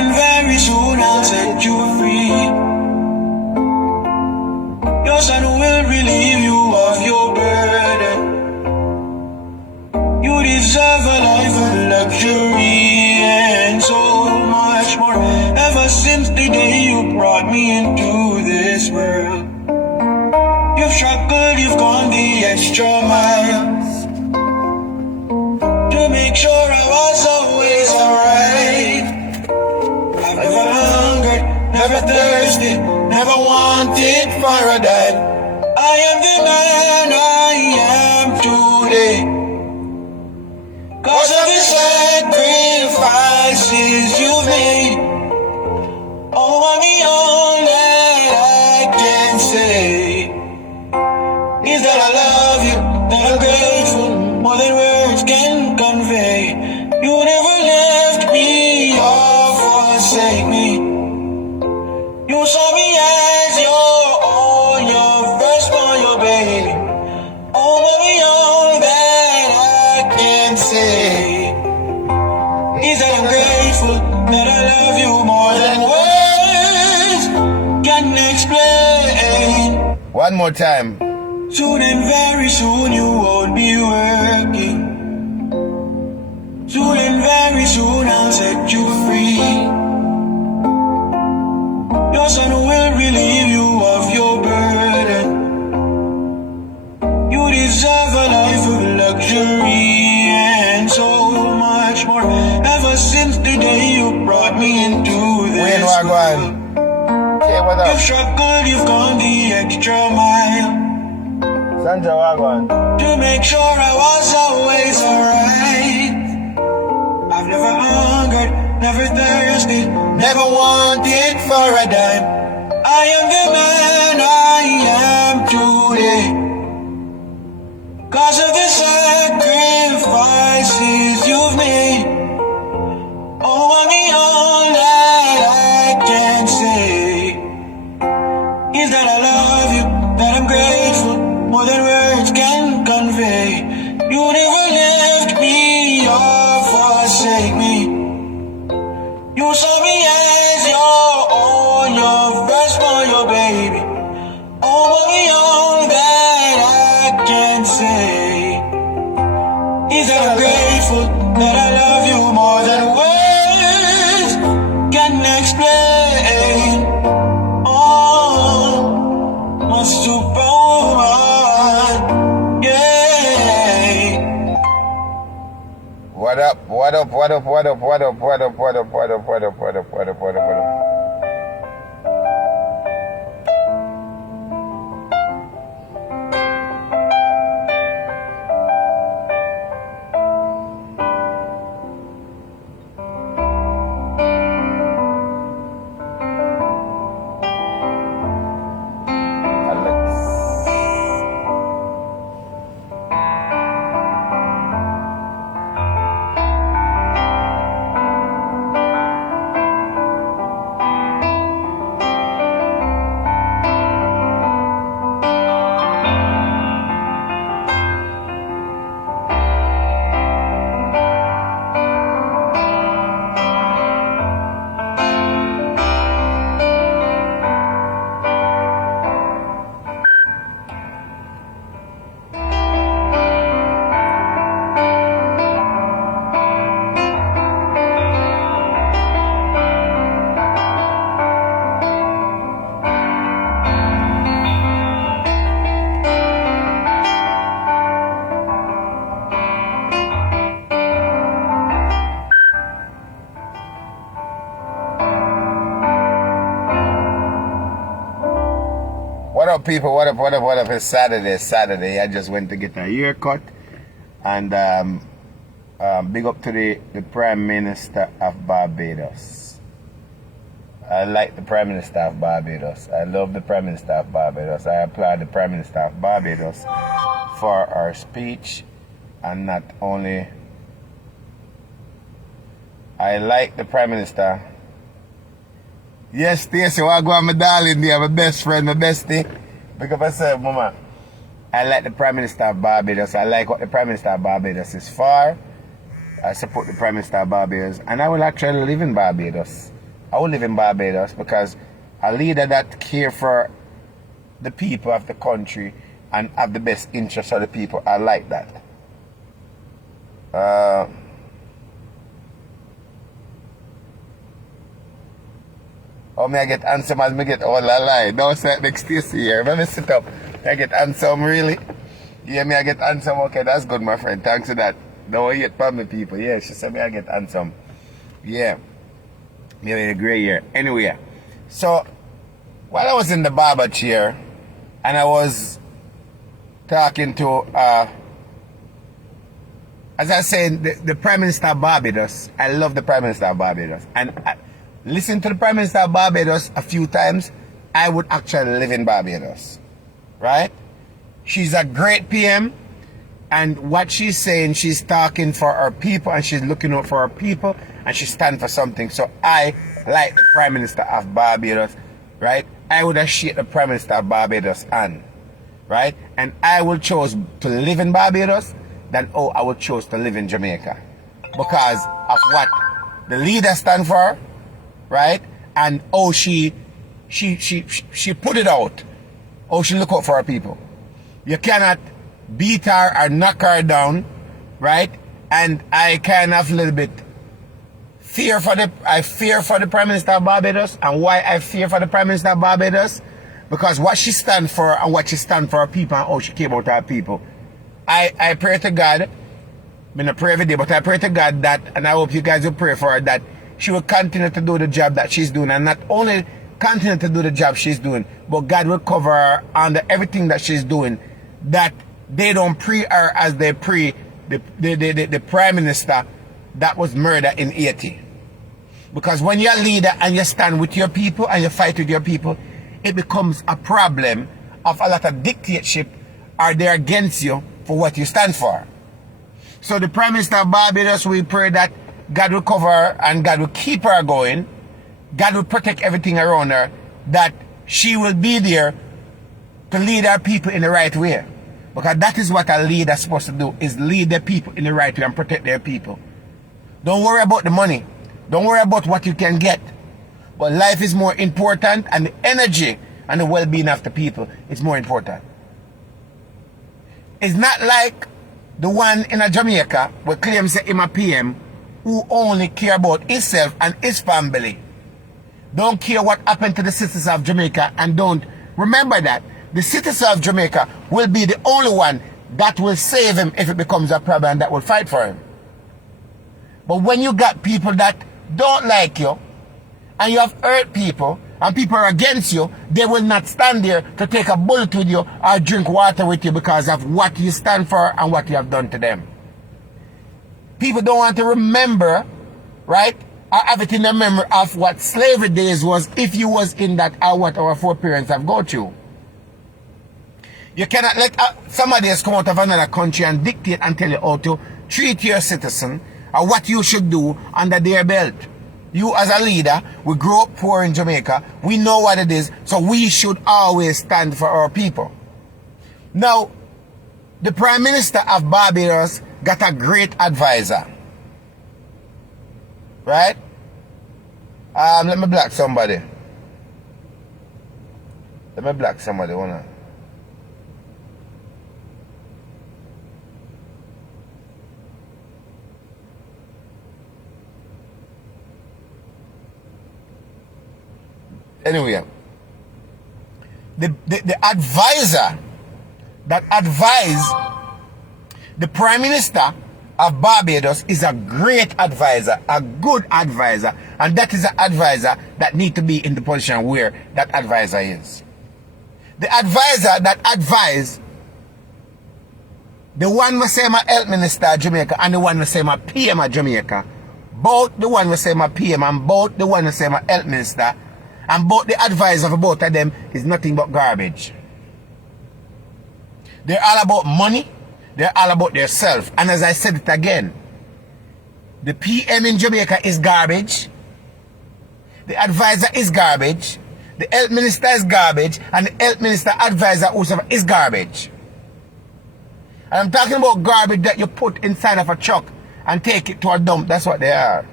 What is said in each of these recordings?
and very soon I'll set you free. Your son will relieve you of your burden. You deserve a life of luxury and so much more. Ever since the day you brought me into this world, you've struggled, you've gone the extra miles to make sure I was always alright. I've never hungered, never thirsted, never wanted for a dime. I am the man I am today, cause of the sacrifices you've made. Oh, mommy, all that I can say is that I love you, that I'm grateful, more than words can convey. You never left me or forsake me. You saw me as your own, your firstborn, your baby. Oh, mommy, all that I can say is that I'm grateful, that I love you more than words can explain. One more time. Soon and very soon you won't be working. Soon and very soon I'll set you free. Your son will relieve you of your burden. You deserve a life of luxury and so much more. Ever since the day you brought me into this world, you've struggled, you've gone the extra mile Sanja Wagwan. to make sure I was always alright. I've never hungered, never thirsted, never wanted for a dime. I am the man I am today, cause of the sacrifices you've made. Oh, mommy, all that I can say is that I love you, that I'm grateful, more than words can convey. You never left me or forsake me. You saw me as your own, your firstborn, your baby. Oh, mommy, all that I can say is that I'm grateful, that I love you more than words can explain. Oh, my superwoman, yeah. What up? What up? What up? What up? What up? What up? What up? What up? What up? What up? What up? What up? What up? What up, people? What up? What up? What up? It's Saturday. I just went to get a haircut, and big up to the Prime Minister of Barbados. I like the Prime Minister of Barbados. I love the Prime Minister of Barbados. I applaud the Prime Minister of Barbados for her speech, and not only I like the Prime Minister. Yes, Stacey, I go on my darling there, my best friend, my bestie. Because I said, Mama, I like the Prime Minister of Barbados. I like what the Prime Minister of Barbados is for. I support the Prime Minister of Barbados. And I will actually live in Barbados. I will live in Barbados, because a leader that care for the people of the country and have the best interest of the people, I like that. Oh, me I get handsome as me get all I lie. Don't say it next to you here. Let me sit up. I get handsome, really? Yeah, me I get handsome. Okay, that's good, my friend. Thanks for that. Don't wait for me, people. Yeah, she said me I get handsome. Yeah. Me in a gray hair. Anyway, so while I was in the barber chair and I was talking to, as I said, the Prime Minister of Barbados. I love the Prime Minister of Barbados. And listen to the Prime Minister of Barbados a few times, I would actually live in Barbados. Right? She's a great PM, and what she's saying, she's talking for her people, and she's looking out for her people, and she stands for something. So I like the Prime Minister of Barbados, right? I would have shake the Prime Minister of Barbados hand, right? And I will choose to live in Barbados than I would choose to live in Jamaica, because of what the leader stand for, right? And she put it out. She look out for her people. You cannot beat her or knock her down, right? And I kind of a little bit fear for the Prime Minister of Barbados. And why I fear for the Prime Minister of Barbados? Because what she stand for and what she stand for her people and how she came out to her people. I pray to God, I don't pray every day, but I pray to God that, and I hope you guys will pray for her, that she will continue to do the job that she's doing, and not only continue to do the job she's doing, but God will cover her under everything that she's doing, that they don't pre her as they pre the Prime Minister that was murdered in Haiti. Because when you're a leader and you stand with your people and you fight with your people, it becomes a problem of a lot of dictatorship, or they're against you for what you stand for. So the Prime Minister of Barbados, we pray that God will cover her and God will keep her going. God will protect everything around her, that she will be there to lead our people in the right way. Because that is what a leader is supposed to do, is lead the people in the right way and protect their people. Don't worry about the money. Don't worry about what you can get. But life is more important, and the energy and the well-being of the people is more important. It's not like the one in Jamaica who claims that him a PM who only care about himself and his family. Don't care what happened to the citizens of Jamaica, and don't remember that the citizens of Jamaica will be the only one that will save him if it becomes a problem, that will fight for him. But when you got people that don't like you, and you have hurt people, and people are against you, they will not stand there to take a bullet with you or drink water with you because of what you stand for and what you have done to them. People don't want to remember, right, or have it in the memory of what slavery days was, if you was in that, or what our foreparents have gone through. You cannot let somebody else come out of another country and dictate and tell you how to treat your citizen or what you should do under their belt. You as a leader, we grew up poor in Jamaica. We know what it is, so we should always stand for our people. Now, the Prime Minister of Barbados got a great advisor. Right? Let me block somebody. Wanna? Anyway, the advisor that advised the Prime Minister of Barbados is a great advisor, a good advisor, and that is an advisor that need to be in the position where that advisor is. The advisor that advised the one who say my health minister of Jamaica and the one who say my PM of Jamaica, both the one who say my PM and both the one who say my health minister, and both the advisor for both of them is nothing but garbage. They're all about money. They're all about themselves. And as I said it again, the PM in Jamaica is garbage. The advisor is garbage. The health minister is garbage. And the health minister advisor also is garbage. And I'm talking about garbage that you put inside of a truck and take it to a dump. That's what they are.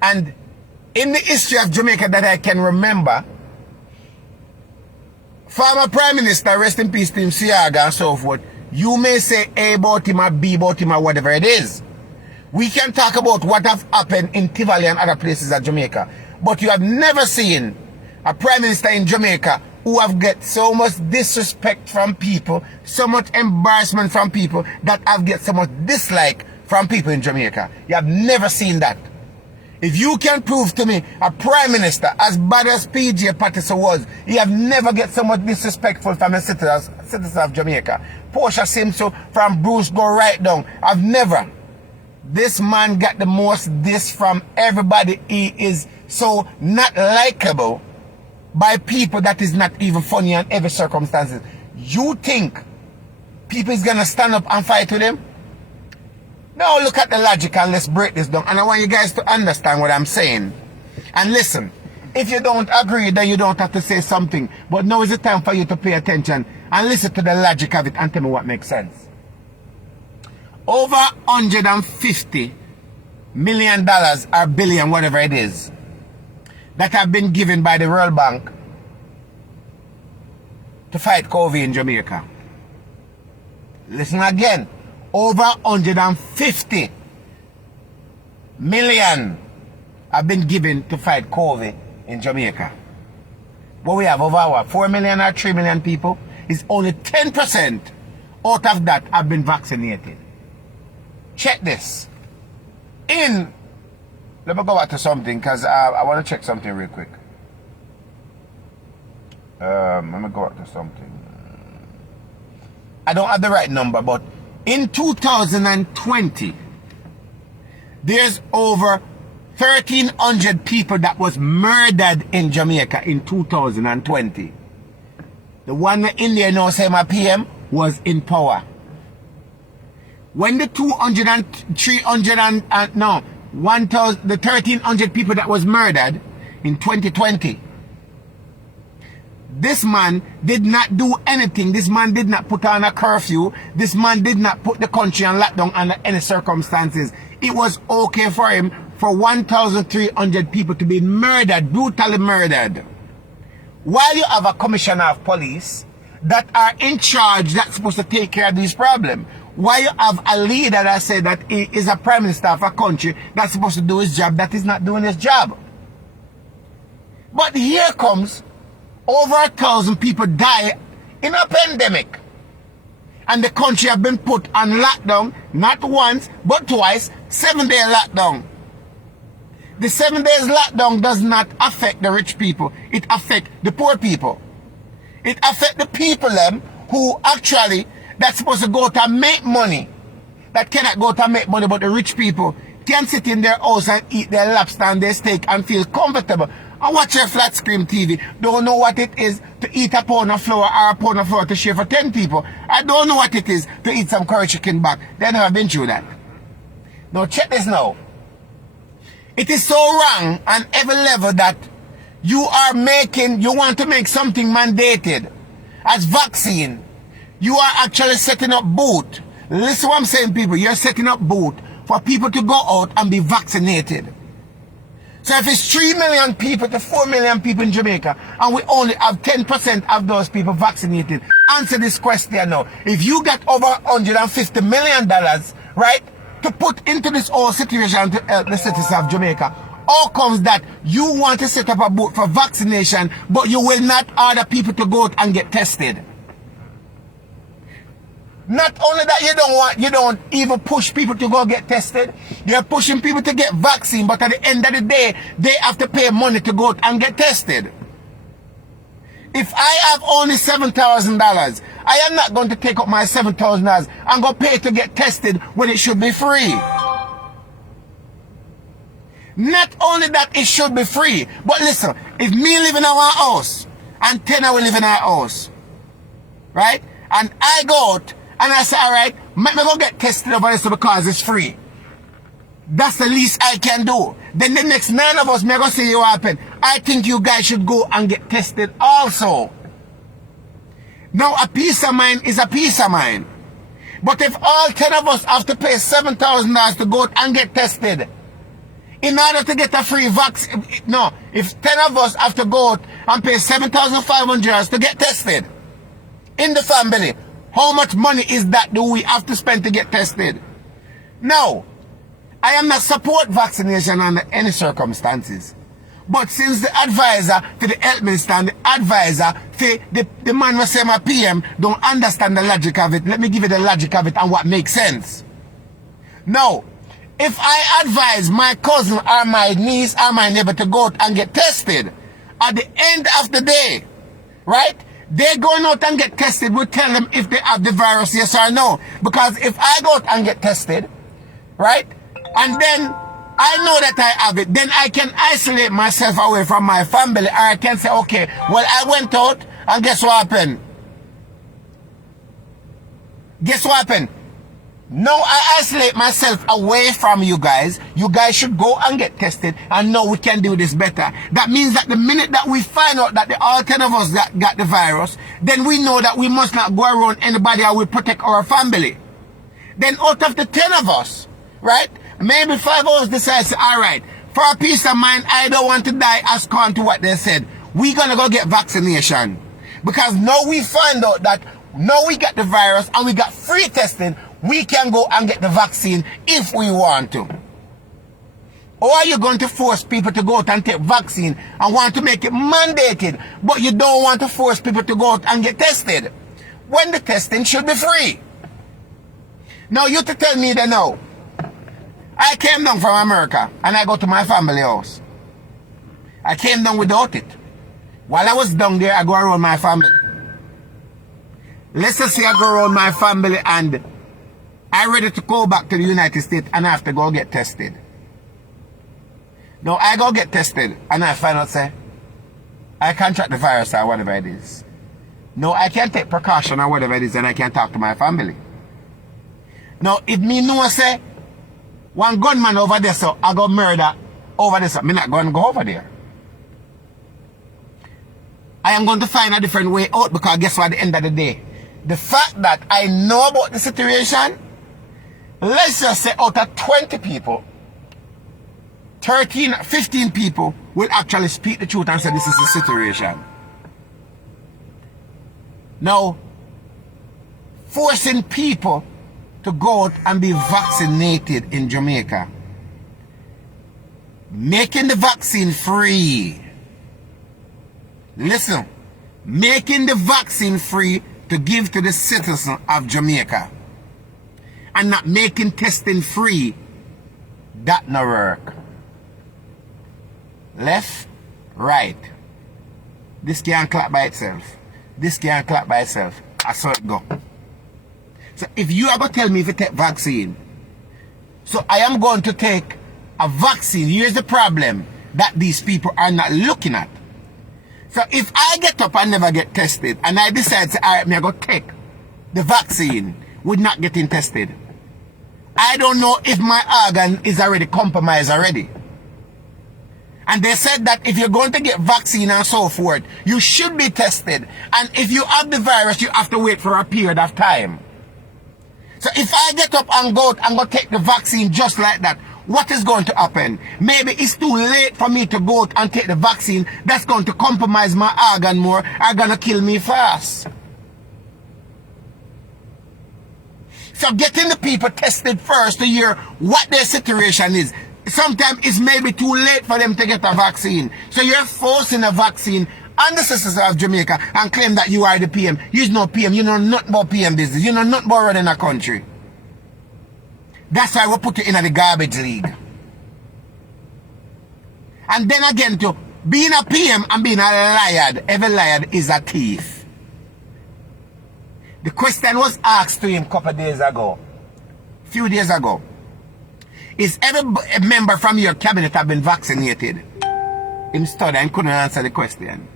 And in the history of Jamaica that I can remember, former Prime Minister, rest in peace, Tim Siaga and so forth, you may say A about him or B about him or whatever it is. We can talk about what have happened in Tivoli and other places at Jamaica. But you have never seen a Prime Minister in Jamaica who have get so much disrespect from people, so much embarrassment from people, that have get so much dislike from people in Jamaica. You have never seen that. If you can prove to me a Prime Minister as bad as PJ Patterson was, he have never get so much disrespectful from the citizens of Jamaica. Portia Simpson from Bruce go right down. I've never. This man got the most diss from everybody. He is so not likable by people that is not even funny in every circumstances. You think people is gonna stand up and fight with him? Now look at the logic and let's break this down. And I want you guys to understand what I'm saying. And listen, if you don't agree, then you don't have to say something. But now is the time for you to pay attention and listen to the logic of it and tell me what makes sense. Over $150 million or billion, whatever it is, that have been given by the World Bank to fight COVID in Jamaica. Listen again. Over 150 million have been given to fight COVID in Jamaica. What we have over what, 4 million or 3 million people? Is only 10% out of that have been vaccinated. Check this. Let me go back to something because I want to check something real quick. Let me go back to something. I don't have the right number, but in 2020, there's over 1,300 people that was murdered in Jamaica in 2020. The one in there now say my PM was in power. When the 200 and 300 and no, 1,000, the 1,300 people that was murdered in 2020, this man did not do anything. This man did not put on a curfew. This man did not put the country on lockdown under any circumstances. It was okay for him for 1,300 people to be murdered, brutally murdered. While you have a commissioner of police that are in charge, that's supposed to take care of this problem. Why you have a leader that said that he is a prime minister of a country that's supposed to do his job, that is not doing his job. But here comes over 1,000 people die in a pandemic. And the country have been put on lockdown, not once, but twice, 7-day lockdown. The 7 days lockdown does not affect the rich people. It affects the poor people. It affects the people them who actually, that's supposed to go to make money, that cannot go to make money, but the rich people can sit in their house and eat their lobster and their steak and feel comfortable and watch their flat screen TV. Don't know what it is to eat a pound of flour or a pound of flour to share for 10 people. I don't know what it is to eat some curry chicken back. They never been through that. Now check this now. It is so wrong on every level that you want to make something mandated as vaccine. You are actually setting up boot. Listen what I'm saying, people. You're setting up boot for people to go out and be vaccinated. So if it's 3 million people to 4 million people in Jamaica and we only have 10% of those people vaccinated, answer this question now. If you get over $150 million, right, to put into this whole situation to help the citizens of Jamaica, how comes that you want to set up a boot for vaccination, but you will not order people to go out and get tested? Not only that, you don't even push people to go get tested. You're pushing people to get vaccine, but at the end of the day, they have to pay money to go out and get tested. If I have only $7,000, I am not going to take up my $7,000 and go pay to get tested when it should be free. Not only that, it should be free. But listen, if me live in our house and 10 will live in our house, right? And I go out and I say, all right, let me go get tested over this because it's free. That's the least I can do. Then the next 9 of us may go say you happen. I think you guys should go and get tested also. Now a peace of mind is a peace of mind. But if all 10 of us have to pay $7,000 to go out and get tested, In order to get a free vaccine, no, if 10 of us have to go out and pay $7,500 to get tested in the family, how much money is that do we have to spend to get tested? No, I am not support vaccination under any circumstances. But since the advisor to the health minister and the advisor to the man who say my PM don't understand the logic of it, let me give you the logic of it and what makes sense. Now, if I advise my cousin or my niece or my neighbor to go out and get tested, at the end of the day, right, they're going out and get tested, we tell them if they have the virus, yes or no. Because if I go out and get tested, right, and then I know that I have it, then I can isolate myself away from my family, or I can say, okay, well, I went out and guess what happened? Guess what happened? No, I isolate myself away from you guys. You guys should go and get tested and know we can do this better. That means that the minute that we find out that all 10 of us got the virus, then we know that we must not go around anybody and we protect our family. Then out of the 10 of us, right, maybe 5 of us decide, all right, for a peace of mind, I don't want to die as con to what they said. We're going to go get vaccination. Because now we find out that now we got the virus and we got free testing, we can go and get the vaccine if we want to. Or are you going to force people to go out and take vaccine and want to make it mandated, but you don't want to force people to go out and get tested when the testing should be free? Now you to tell me that no. I came down from America and I go to my family house. I came down without it. While I was down there, I go around my family. Let's just say I go around my family and I'm ready to go back to the United States and I have to go get tested. Now I go get tested and I find out, say, I contract the virus or whatever it is. No, I can take precaution or whatever it is and I can talk to my family. Now, if me know, say, one gunman over there, so I go murder over there, so I'm not going to go over there. I am going to find a different way out because guess what, at the end of the day, the fact that I know about the situation, let's just say out of 20 people, 15 people will actually speak the truth and say this is the situation. Now, forcing people to go out and be vaccinated in Jamaica, making the vaccine free. Listen, making the vaccine free to give to the citizens of Jamaica and not making testing free, that no work. Left, right. This can't clap by itself. This can't clap by itself. I saw it go. So if you are going to tell me if you take vaccine, so I am going to take a vaccine. Here's the problem that these people are not looking at. So if I get up and never get tested and I decide to, all right, me I go take the vaccine with not getting tested, I don't know if my organ is already compromised already. And they said that if you're going to get vaccine and so forth, you should be tested. And if you have the virus, you have to wait for a period of time. So if I get up and go out and go take the vaccine just like that, what is going to happen? Maybe it's too late for me to go out and take the vaccine. That's going to compromise my organ more. Are going to kill me fast. So getting the people tested first to hear what their situation is. Sometimes it's maybe too late for them to get a vaccine. So you're forcing a vaccine on the citizens of Jamaica and claim that you are the PM. You're no PM. You know nothing about PM business. You know nothing about running a country. That's why we put you in the garbage league. And then again, to being a PM and being a liar, every liar is a thief. The question was asked to him a couple of days ago, few days ago. Is every member from your cabinet have been vaccinated? Him studied and couldn't answer the question.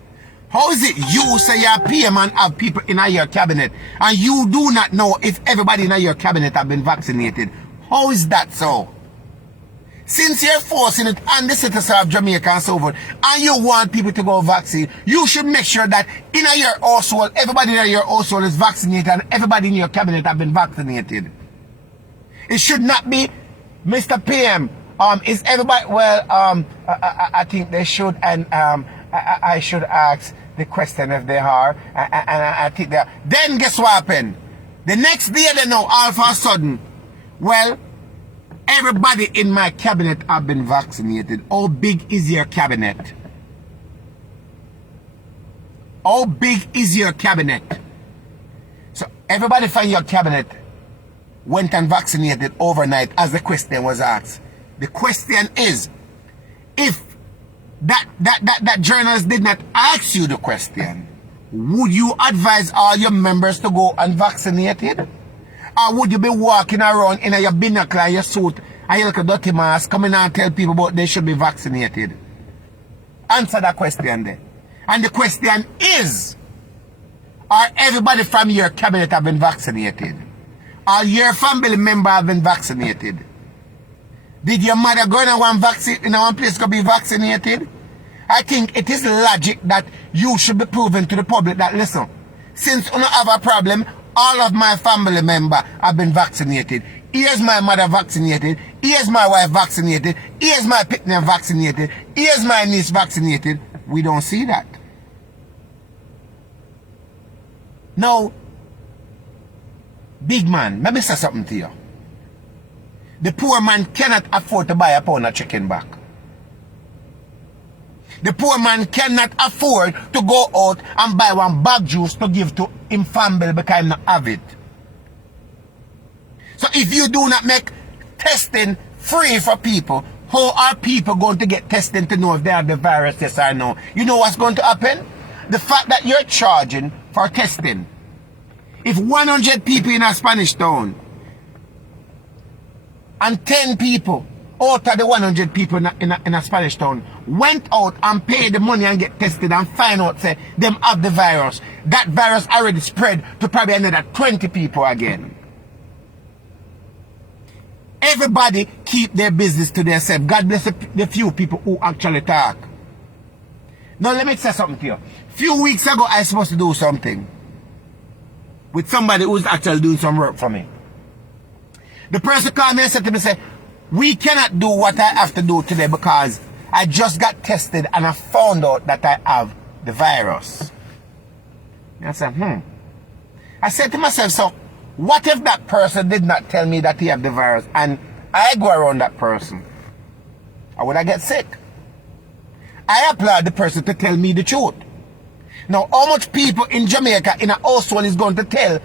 How is it you say you're PM and have people in your cabinet and you do not know if everybody in your cabinet have been vaccinated? How is that so? Since you're forcing it on the citizens of Jamaica and so forth, and you want people to go vaccine, you should make sure that in your household, everybody in your household is vaccinated and everybody in your cabinet have been vaccinated. It should not be Mr. PM Is everybody, well, I think they should, and I should ask the question if they are, and I think they are. Then guess what happened? The next day they know, all of a sudden, well, everybody in my cabinet have been vaccinated. How big is your cabinet? How big is your cabinet? So everybody from your cabinet went and vaccinated overnight, as the question was asked. The question is, if that journalist did not ask you the question, would you advise all your members to go and vaccinate it? Or would you be walking around in your binocular, your suit, and your little dirty mask, coming and tell people about they should be vaccinated? Answer that question then. And the question is, are everybody from your cabinet have been vaccinated? Are your family member have been vaccinated? Did your mother go in one place to be vaccinated? I think it is logic that you should be proving to the public that, listen, since you don't have a problem, all of my family member have been vaccinated. Here's my mother vaccinated. Here's my wife vaccinated. Here's my picnic vaccinated. Here's my niece vaccinated. We don't see that. Now, big man, let me say something to you. The poor man cannot afford to buy a pound of chicken back. The poor man cannot afford to go out and buy one bag juice to give to him family because he not have it. So if you do not make testing free for people, how are people going to get testing to know if they have the virus, yes or no? You know what's going to happen? The fact that you're charging for testing. If 100 people in a Spanish town and 10 people out of the 100 people in a Spanish town went out and paid the money and get tested and find out, say, them have the virus, that virus already spread to probably another 20 people again. Everybody keep their business to themselves. God bless the few people who actually talk. Now let me say something to you. Few weeks ago I was supposed to do something with somebody who's actually doing some work for me. The person called me and said to me, say, we cannot do what I have to do today because I just got tested and I found out that I have the virus. And I said, I said to myself, so what if that person did not tell me that he have the virus and I go around that person? Or would I get sick? I applaud the person to tell me the truth. Now, how much people in Jamaica in a household is going to tell,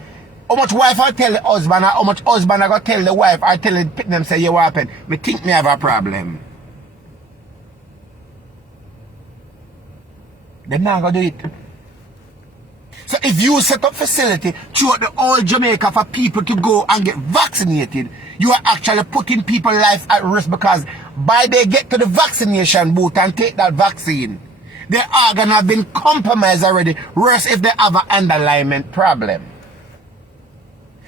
how much wife I tell the husband, or how much husband I go tell the wife, I tell them, say, you what happened? Me think me have a problem. They're not going to do it. So if you set up facility throughout the whole Jamaica for people to go and get vaccinated, you are actually putting people's life at risk because by they get to the vaccination booth and take that vaccine, their organ have been compromised already, worse if they have an underlying problem.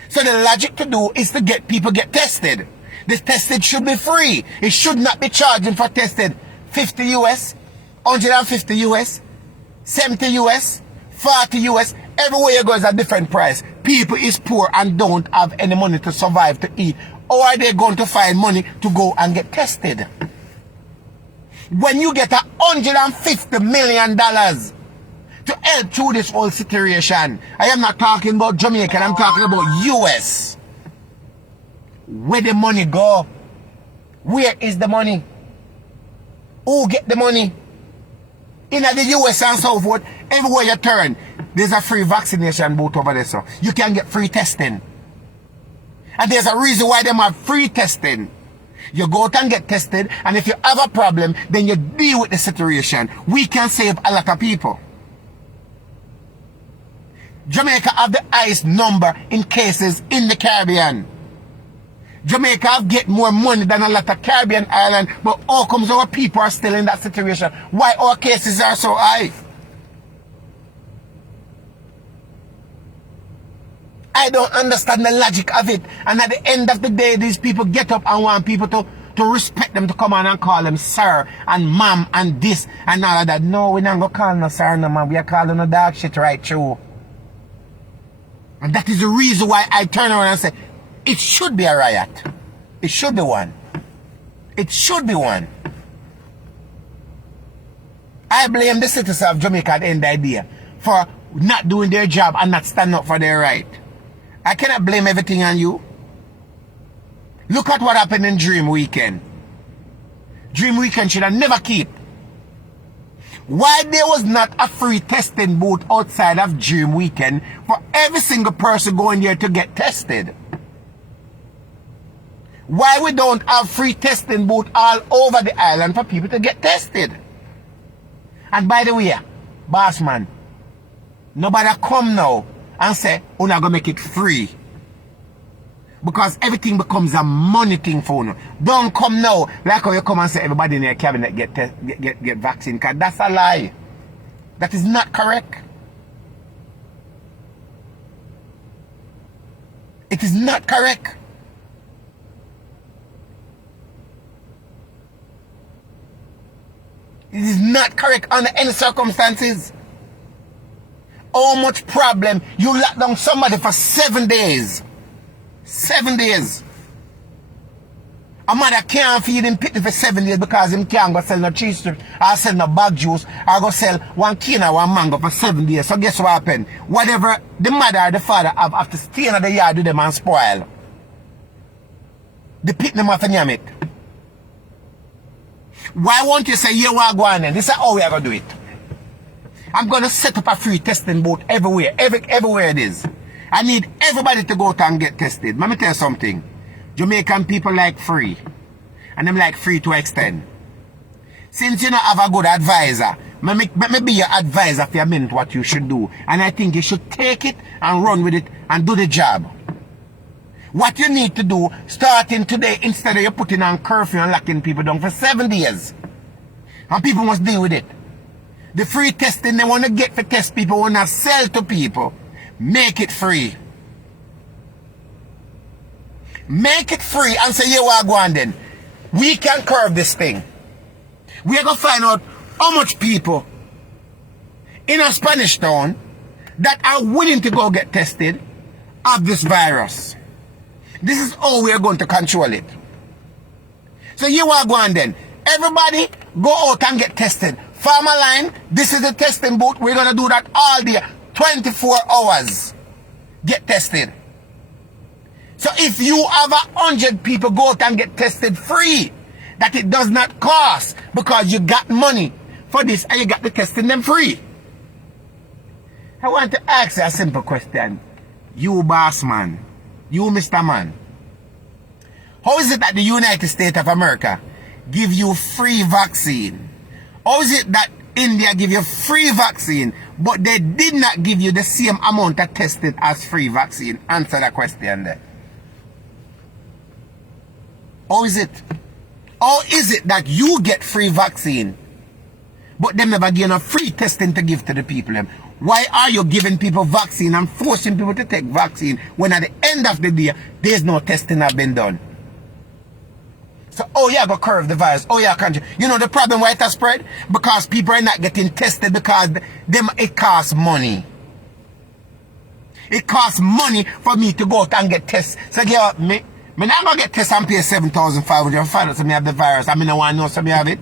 So the logic to do is to get people get tested. This tested should be free. It should not be charging for tested 50 US, 150 US, 70 US, 40 US. Everywhere you go is a different price. People is poor and don't have any money to survive, to eat. Or are they going to find money to go and get tested? When you get $150 million to help through this whole situation, I am not talking about Jamaica, I'm talking about US. Where the money go? Where is the money? Who get the money? In the US and so forth, everywhere you turn, there's a free vaccination booth over there, so you can get free testing. And there's a reason why them have free testing. You go out and get tested, and if you have a problem, then you deal with the situation. We can save a lot of people. Jamaica have the highest number in cases in the Caribbean. Jamaica have get more money than a lot of Caribbean islands, but how comes our people are still in that situation? Why our cases are so high? I don't understand the logic of it. And at the end of the day, these people get up and want people to respect them, to come on and call them sir and ma'am and this and all of that. No, we're not going to call no sir no ma'am. We are calling no dog shit right through. And that is the reason why I turn around and say, it should be a riot. It should be one. It should be one. I blame the citizens of Jamaica at the end of the day for not doing their job and not standing up for their right. I cannot blame everything on you. Look at what happened in Dream Weekend. Dream Weekend should have never keep. Why there was not a free testing booth outside of Dream Weekend for every single person going there to get tested? Why we don't have free testing booth all over the island for people to get tested? And by the way, boss man, nobody come now and say, we're not going to make it free. Because everything becomes a money thing for you. Don't come now like how you come and say everybody in your cabinet get vaccine. Because that's a lie. That is not correct. It is not correct. It is not correct under any circumstances. How much problem you lock down somebody for 7 days? 7 days. A mother can't feed him pity for 7 days because him can't go sell no cheese strips or sell no bag juice or go sell one cane or one mango for 7 days. So guess what happened? Whatever the mother or the father have to stay in the yard with them and spoil. They pick them off and yam it. Why won't you say, yeah, we're going then? This is how we are going to do it. I'm going to set up a free testing booth everywhere. Everywhere it is. I need everybody to go out and get tested. Let me tell you something. Jamaican people like free. And them like free to extend. Since you don't have a good advisor, let me be your advisor for a minute what you should do. And I think you should take it and run with it and do the job. What you need to do, starting today, instead of you putting on curfew and locking people down for 7 days. And people must deal with it. The free testing they want to get for test people, want to sell to people. Make it free. Make it free and say, yeah, we're going then. We can curb this thing. We are going to find out how much people in a Spanish town that are willing to go get tested of this virus. This is how we are going to control it. So you are going then. Everybody go out and get tested. Farmer line, this is the testing booth. We're going to do that all day. 24 hours. Get tested. So if you have 100 people go out and get tested free, that it does not cost because you got money for this and you got the testing them free. I want to ask you a simple question. You boss man. You, Mr. Man, how is it that the United States of America give you free vaccine? How is it that India give you free vaccine, but they did not give you the same amount of tested as free vaccine? Answer that question there. How is it? How is it that you get free vaccine, but them never give enough free testing to give to the people? Why are you giving people vaccine and forcing people to take vaccine when at the end of the day, there's no testing have been done? So, oh yeah, go curve the virus. Oh yeah, country. You know the problem why it has spread? Because people are not getting tested because it costs money. It costs money for me to go out and get tested. So, yeah, me not going to get tested and pay 7,500 and find out so me have the virus. I mean, I want to know so me have it.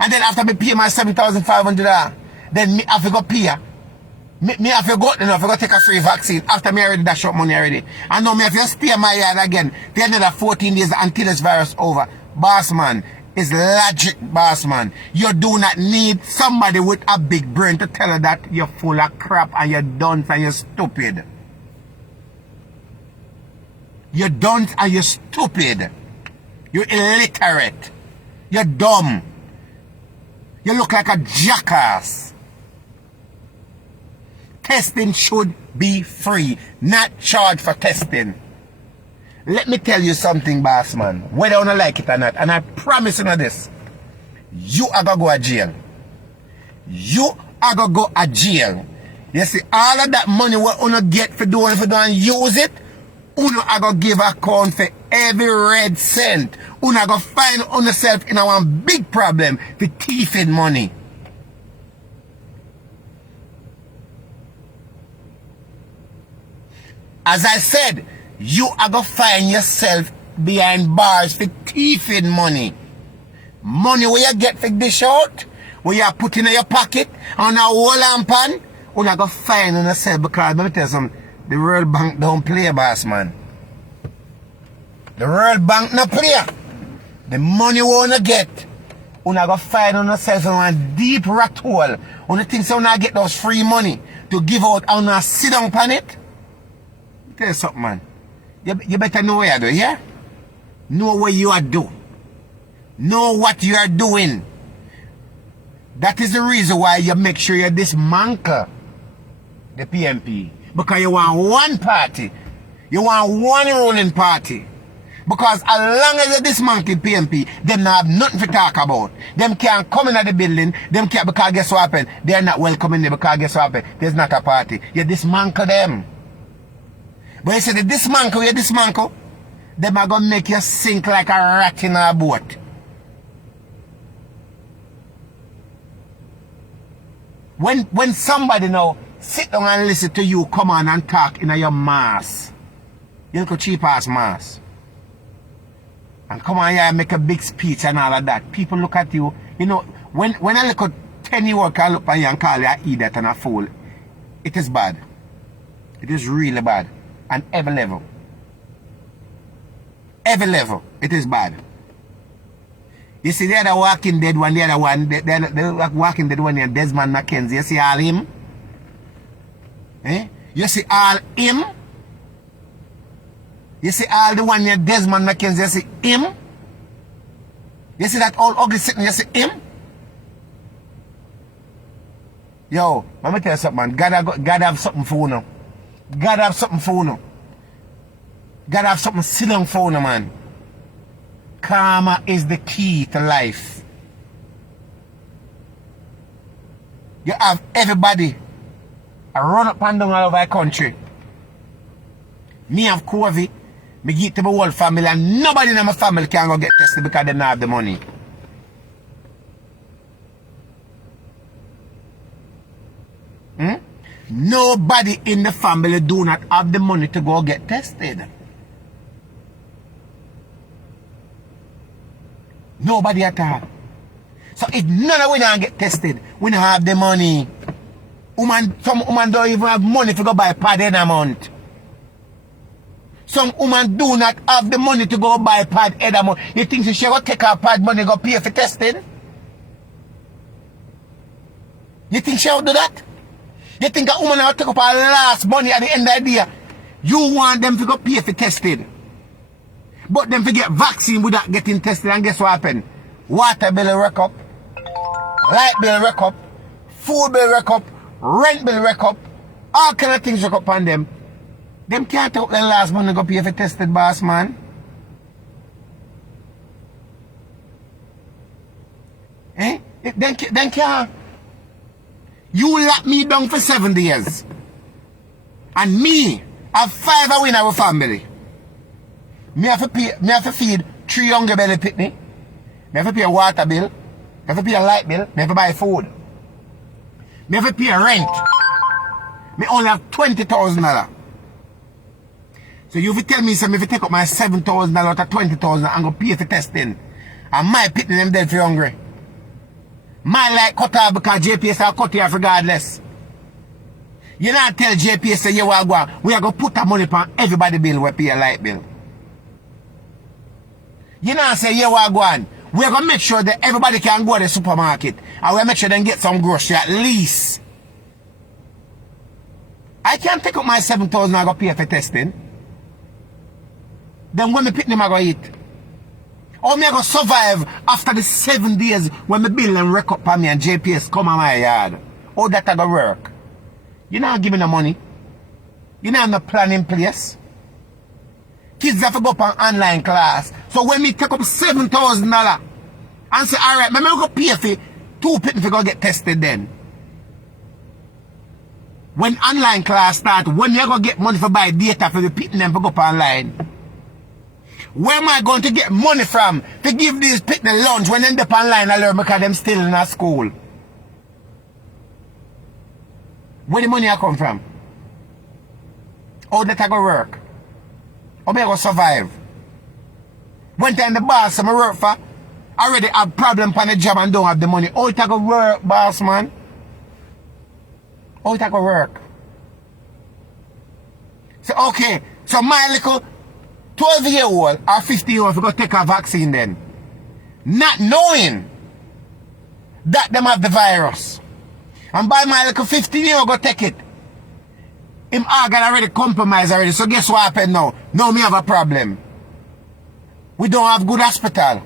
And then after me pay my 7,500, then me have to go pay. Me have to go out and have to go take a free vaccine after me already dash up money already. And now me have to stay in my yard again for another 14 days until this virus over. Boss man, it's logic, boss man. You do not need somebody with a big brain to tell you that you're full of crap and you're dunce and you're stupid. You're dunce and you're stupid. You're illiterate. You're dumb. You look like a jackass. Testing should be free, not charge for testing. Let me tell you something, boss man, whether you don't like it or not, and I promise you this, you are going to go to jail. You are going to go to jail. You see, all of that money what you get for doing, if you don't use it, you are going to give account for every red cent. You are going to find yourself in a big problem for thieving money. As I said, you are going to find yourself behind bars for thieving money. money where you get for dish out, where you put in your pocket, on a whole and pan, you go find on yourself because let me tell you something, the World Bank don't play, boss man. The World Bank no play. The money you wanna get, you go find on yourself in one deep rat hole. You think you not get those free money to give out and sit down on it? Tell you something, man. You better know what you do, yeah? Know what you are doing. Know what you are doing. That is the reason why you make sure you dismantle the PMP. Because you want one party. You want one ruling party. Because as long as you dismantle PMP, them not have nothing to talk about. Them can't come into the building. Them can't, because guess what happened? They're not welcome in there because guess what happened? There's not a party. You dismantle them. But you say the dismantle, them are going to make you sink like a rat in a boat. When somebody now sit down and listen to you come on and talk in your mass, you look cheap ass mass, and come on here and make a big speech and all of that, people look at you, you know, when I look at 10-year-old can look at you and call you an idiot and a fool, it is bad. It is really bad. On every level. Every level, it is bad. You see the other Walking Dead one, the Walking Dead one here, Desmond Mackenzie, you see all him? Eh? You see all him? You see all the one here, Desmond Mackenzie, you see him? You see that old ugly sitting, you see him? Yo, let me tell you something, man. God have something for you now. God have something for you. God have something sit down for you, man. Karma is the key to life. You have everybody run up and down all over the country. Me have COVID, me give to my whole family, and nobody in my family can go get tested because they don't have the money. Nobody in the family do not have the money to go get tested. Nobody at all. So if none of we don't get tested, we don't have the money. Some women don't even have money to go buy pad in a month. Some women do not have the money to go buy pad in a month. You think she will take her pad money go pay for testing? You think she will do that? You think a woman will take up her last money at the end of the day? You want them to go pay for tested. But them to get vaccine without getting tested, and guess what happened? Water bill rack up, light bill rack up, food bill rack up, rent bill rack up, all kind of things rack up on them. Them can't take their last money to go pay for tested, boss man. Eh? Then can't. You lock me down for 7 days. And me, have 5 a win our family. Me have to feed 3 younger belly pitney. Me have to pay a water bill. Me have to pay a light bill. Me have to buy food. Me have to pay a rent. Me only have $20,000. So you tell me something, if you take up my $7,000 to $20,000 and go pay for testing, and my pitney them dead for hungry. My light cut off because JPS will cut you off regardless. You not tell JPS say you are going, we are going to put that money on everybody bill we pay a light bill. You not say you are going, we are going to make sure that everybody can go to the supermarket and we make sure they get some grocery at least. I can't take up my $7,000 and go pay for testing. Then when me pick them I go eat. Or me I go survive after the 7 days when me bill and wreck up on me and JPS come on my yard. How that I go work? You not giving the money. You not have no plan in place. Kids have to go up on online class. So when me take up $7,000 and say, alright, me go pay for 2 people to go get tested then. When online class start, when you go get money for buy data for the people them to go up online? Where am I going to get money from to give these people lunch when they end up online and learn because them still in our school? Where the money I come from? How that I go work? How me I go survive? One time the boss I work for, already have problem on the job and don't have the money. How it go work, boss man? How it go work? So okay, so my little 12-year-old or 15-year-old go take a vaccine then, not knowing that them have the virus. And by my little 15-year-old go take it. Him organ already compromised already. So guess what happened now? Now me have a problem. We don't have good hospital.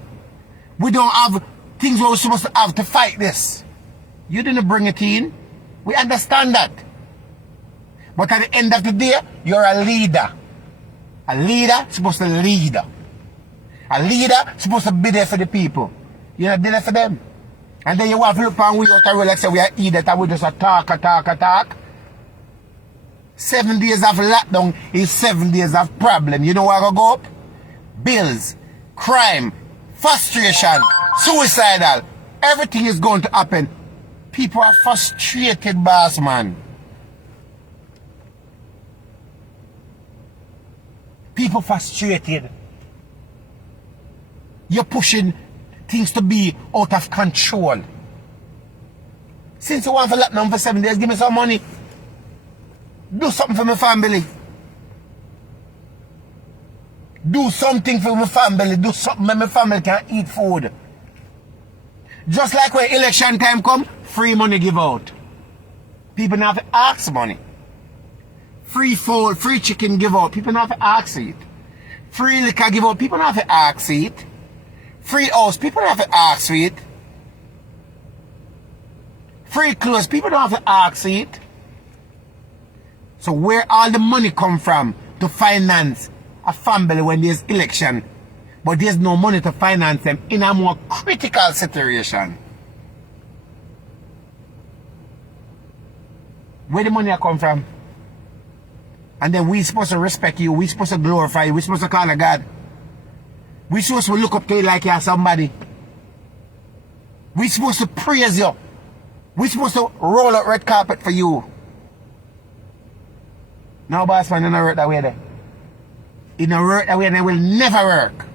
We don't have things we're supposed to have to fight this. You didn't bring it in. We understand that. But at the end of the day, you're a leader. A leader supposed to lead. A leader supposed to be there for the people. You're not there for them. And then you have to look and we out a road like say we are idiot and we just talk. 7 days of lockdown is 7 days of problem. You know what will go up? Bills, crime, frustration, suicidal. Everything is going to happen. People are frustrated, boss man. People frustrated. You're pushing things to be out of control. Since you want for lockdown for 7 days, give me some money. Do something for my family. Do something for my family. Do something where my family can eat food. Just like when election time come, free money give out. People don't have to ask money. Free food, free chicken give out. People don't have to ask it. Free liquor give out. People don't have to ask it. Free house. People don't have to ask it. Free clothes. People don't have to ask it. So where all the money come from to finance a family when there's election, but there's no money to finance them in a more critical situation? Where the money come from? And then we supposed to respect you, we supposed to glorify you, we supposed to call a God. We supposed to look up to you like you're somebody. We supposed to praise you. We supposed to roll out red carpet for you. No, boss man, it don't work that way there. It don't work that way and it will never work.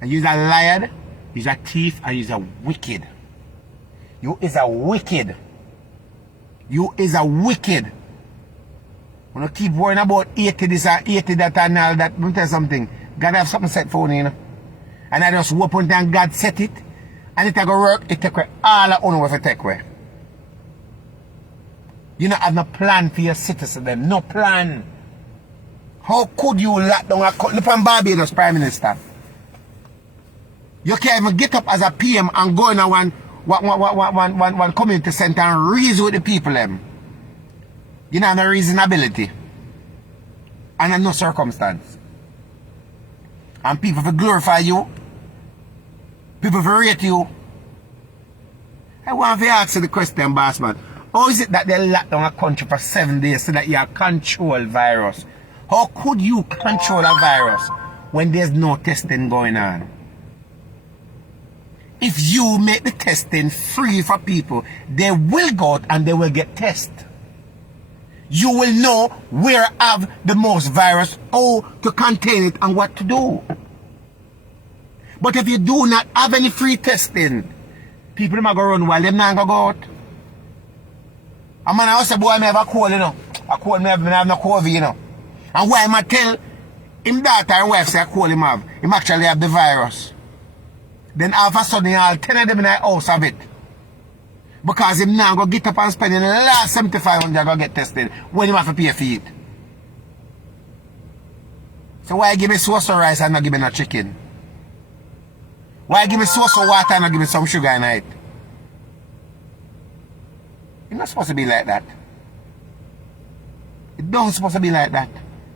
And you're a liar, you're a thief, and you're a wicked. You is a wicked. You is a wicked. When you keep worrying about 80 this and 80 that and all that, let me tell you something. God have something set for you, know. And I just open it and God set it. And it go work, it take away all the own way take away. You don't have no plan for your citizens, then. No plan. How could you lock down a country? Look at Barbados Prime Minister. You can't even get up as a PM and go in a one community center and reason with the people them. You don't have no reasonability. And no circumstance. And people will glorify you. People will rate you. I want to ask you the question, boss man. How is it that they lock down a country for 7 days so that you control virus? How could you control a virus when there's no testing going on? If you make the testing free for people, they will go out and they will get tested. You will know where have the most virus, how to contain it and what to do. But if you do not have any free testing, people are going to run while they're not going to go out. A man I say, boy, I have a cold, you know. A cold, I have no COVID, you know. And why I tell him daughter and wife say a cold him have, him actually have the virus. Then all of a sudden, all 10 of them in the house have it. Because him now go get up and spend the last $7,500 go get tested when he have to pay for it. So why give me sauce or rice and not give me no chicken? Why give me sauce or water and not give me some sugar in it? It's not supposed to be like that. It don't supposed to be like that.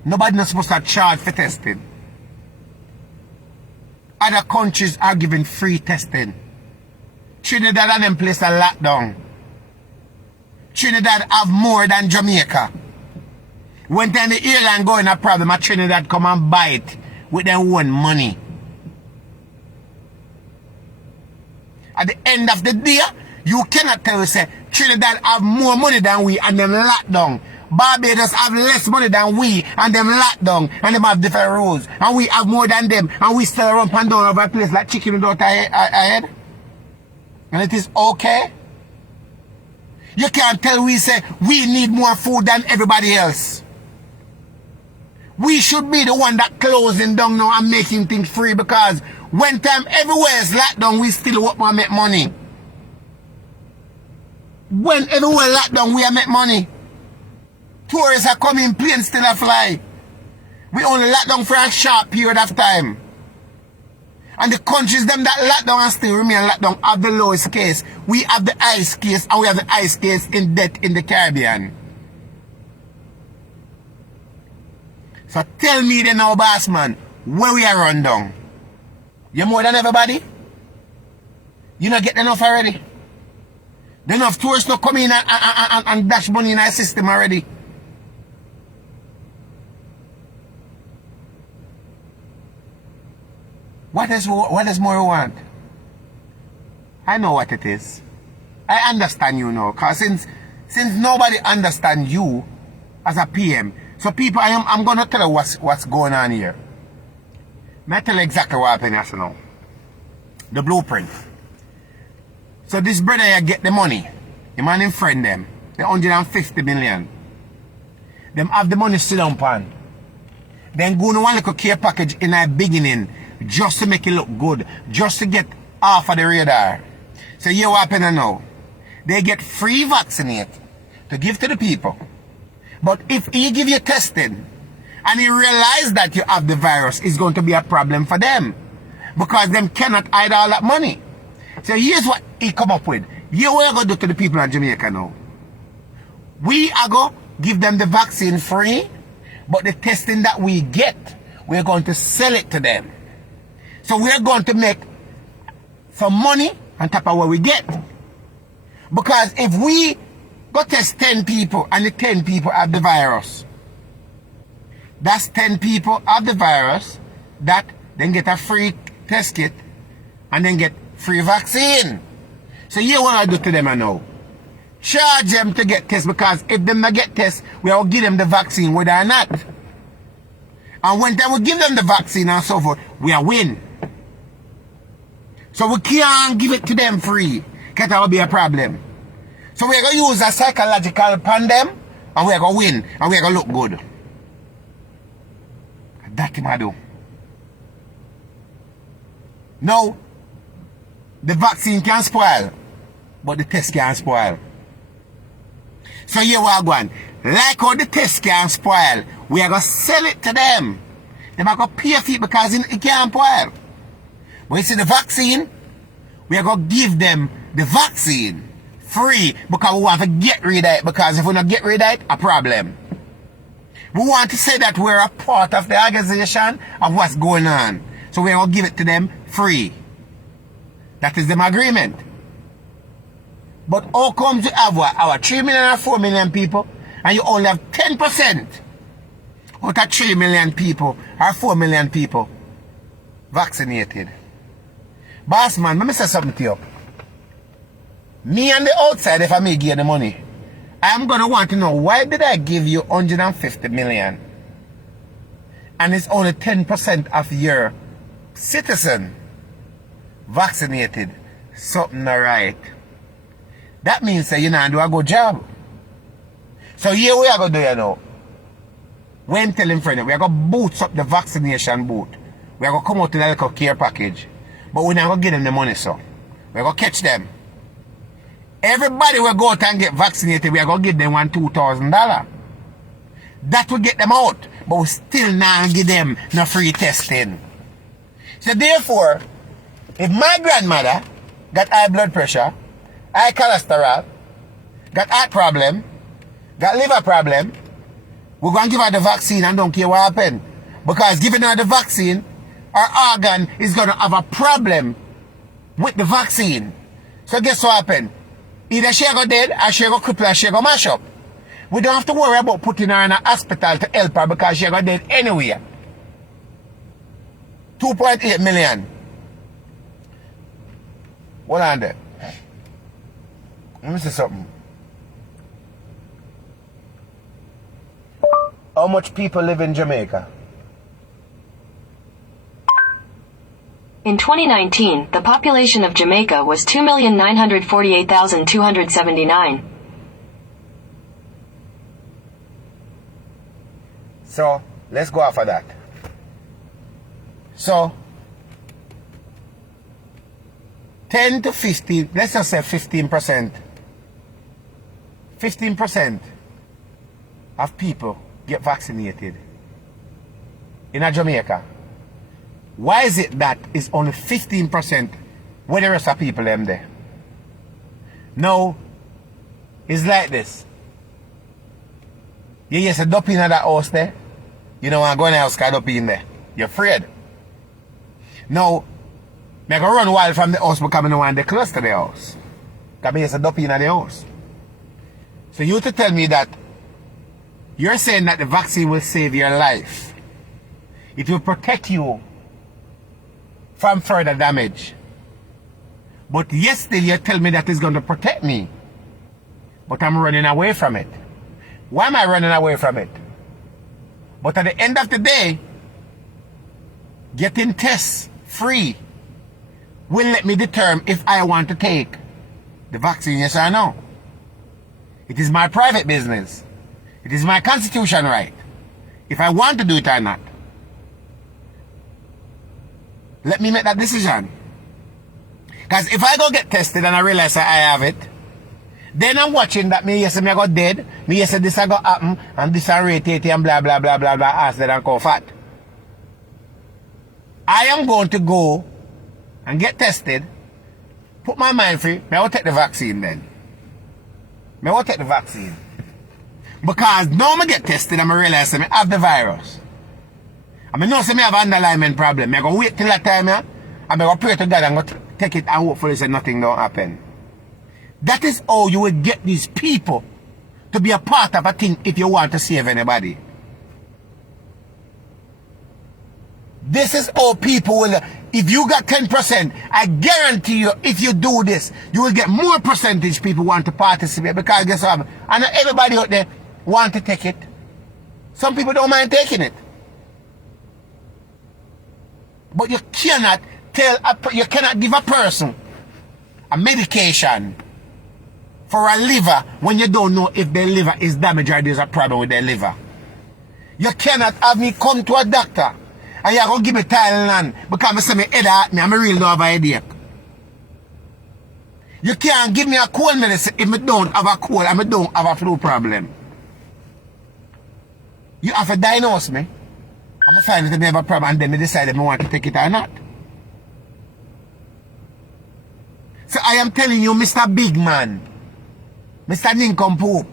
Nobody not supposed to charge for testing. Other countries are giving free testing. Trinidad and them place a lockdown. Trinidad have more than Jamaica. When then the airline go in a problem, a Trinidad come and buy it with their own money. At the end of the day, you cannot tell us say Trinidad have more money than we and them lockdown. Barbados have less money than we, and them lockdown, and them have different rules, and we have more than them, and we still run and down over a place like chicken without a head. And it is okay. You can't tell we say we need more food than everybody else. We should be the one that closing down now and making things free, because when time everywhere is locked down, we still want to make money. When everywhere locked down, we make money. Tourists are coming, planes still a fly. We only lock down for a short period of time. And the countries them that lock down and still remain locked down have the lowest case. We have the highest case, and we have the highest case in death in the Caribbean. So tell me then now, boss man, where we are run down? You more than everybody? You not getting enough already? There enough tourists to come in and dash money in our system already. What is more you want? I know what it is. I understand you now. Because since nobody understands you as a PM, so people, I'm going to tell you what's going on here. May I tell you exactly what happened yesterday now. The blueprint. So this brother here get the money. The man and friend them. The 150 million. Them have the money sit down pan. Then go to one little care package in the beginning just to make it look good. Just to get off of the radar. So here what happened now. They get free vaccinate to give to the people. But if he give you testing and he realize that you have the virus, it's going to be a problem for them. Because them cannot hide all that money. So here's what he come up with. Here what we're going to do to the people in Jamaica now. We are going to give them the vaccine free, but the testing that we get, we're going to sell it to them. So we're going to make some money on top of what we get. Because if we go test 10 people and the 10 people have the virus, that's 10 people have the virus that then get a free test kit and then get free vaccine. So you want to do to them now. Charge them to get tests, because if them not get tests, we will give them the vaccine whether or not. And when we give them the vaccine and so forth, we are win. So we can't give it to them free, because that will be a problem. So we're going to use a psychological upon them, and we're going to win, and we're going to look good. That's what I do. Now, the vaccine can spoil, but the test can't spoil. So here we are going. Like how the test can spoil, we are going to sell it to them. They are going to pay for it because it can't spoil. But you see the vaccine, we are going to give them the vaccine free, because we want to get rid of it, because if we don't get rid of it, a problem. We want to say that we're a part of the organization of what's going on. So we're going to give it to them free. That is the agreement. But how come you have our 3 million or 4 million people, and you only have 10% out of 3 million people or 4 million people vaccinated? Boss man, let me say something to you. Me on the outside, if I may give you the money, I'm going to want to know, why did I give you 150 million and it's only 10% of your citizen vaccinated? Something not right. That means that you not do a good job. So here we are going to do, you know. When telling friends, we are going to boost up the vaccination boot. We are going to come out with a little care package. But we're not going to give them the money, so. We're going to catch them. Everybody will go out and get vaccinated, we are going to give them $2,000. That will get them out. But we still not give them no free testing. So therefore, if my grandmother got high blood pressure, high cholesterol, got heart problem, got liver problem, we're going to give her the vaccine and don't care what happens. Because giving her the vaccine, her organ is going to have a problem with the vaccine. So guess what happened? Either she go dead, or she go cripple, or she go mash up. We don't have to worry about putting her in a hospital to help her, because she go dead anyway. 2.8 million. Hold on there. Let me say something. how much people live in Jamaica? In 2019, the population of Jamaica was 2,948,279. So, let's go off of that. So, 10 to 15, let's just say 15%. 15% of people get vaccinated in Jamaica. Why is it that it's only 15% where the rest of people them there? No, it's like this. You just a dup in that house there. You don't want to go in the house, up in there. You're afraid. Now, I go run wild from the house because I don't want to close to the house. Because I just a dup in the house. So you to tell me that you're saying that the vaccine will save your life. It will protect you from further damage. But yesterday you tell me that it's going to protect me. But I'm running away from it. Why am I running away from it? But at the end of the day, getting tests free will let me determine if I want to take the vaccine, yes or no. It is my private business. It is my constitution right. If I want to do it or not. Let me make that decision. Because if I go get tested and I realize that I have it, then I'm watching that me yes me I got dead, me yes this I got happen, and this I rate and blah blah blah blah blah as dead and call fat. I am going to go and get tested, put my mind free, I will take the vaccine then. I will take the vaccine. Because now I get tested and I realize that I have the virus. I know I have an underlying problem. I go wait till that time, and I go pray to God and go take it and hopefully say nothing don't happen. That is how you will get these people to be a part of a thing if you want to save anybody. This is how people will, if you got 10%, I guarantee you, if you do this, you will get more percentage people want to participate because guess what? I know everybody out there want to take it. Some people don't mind taking it. But you cannot you cannot give a person a medication for a liver when you don't know if their liver is damaged or there's a problem with their liver. You cannot have me come to a doctor and you're going to give me Tylenol because I say my head hurt me and I really don't have a headache. You can't give me a cold medicine if I don't have a cold and I don't have a flu problem. You have to diagnose me. I'm going to find out if I have a problem and then I decide if I want to take it or not. So I am telling you, Mr. Big Man, Mr. Nincompoop,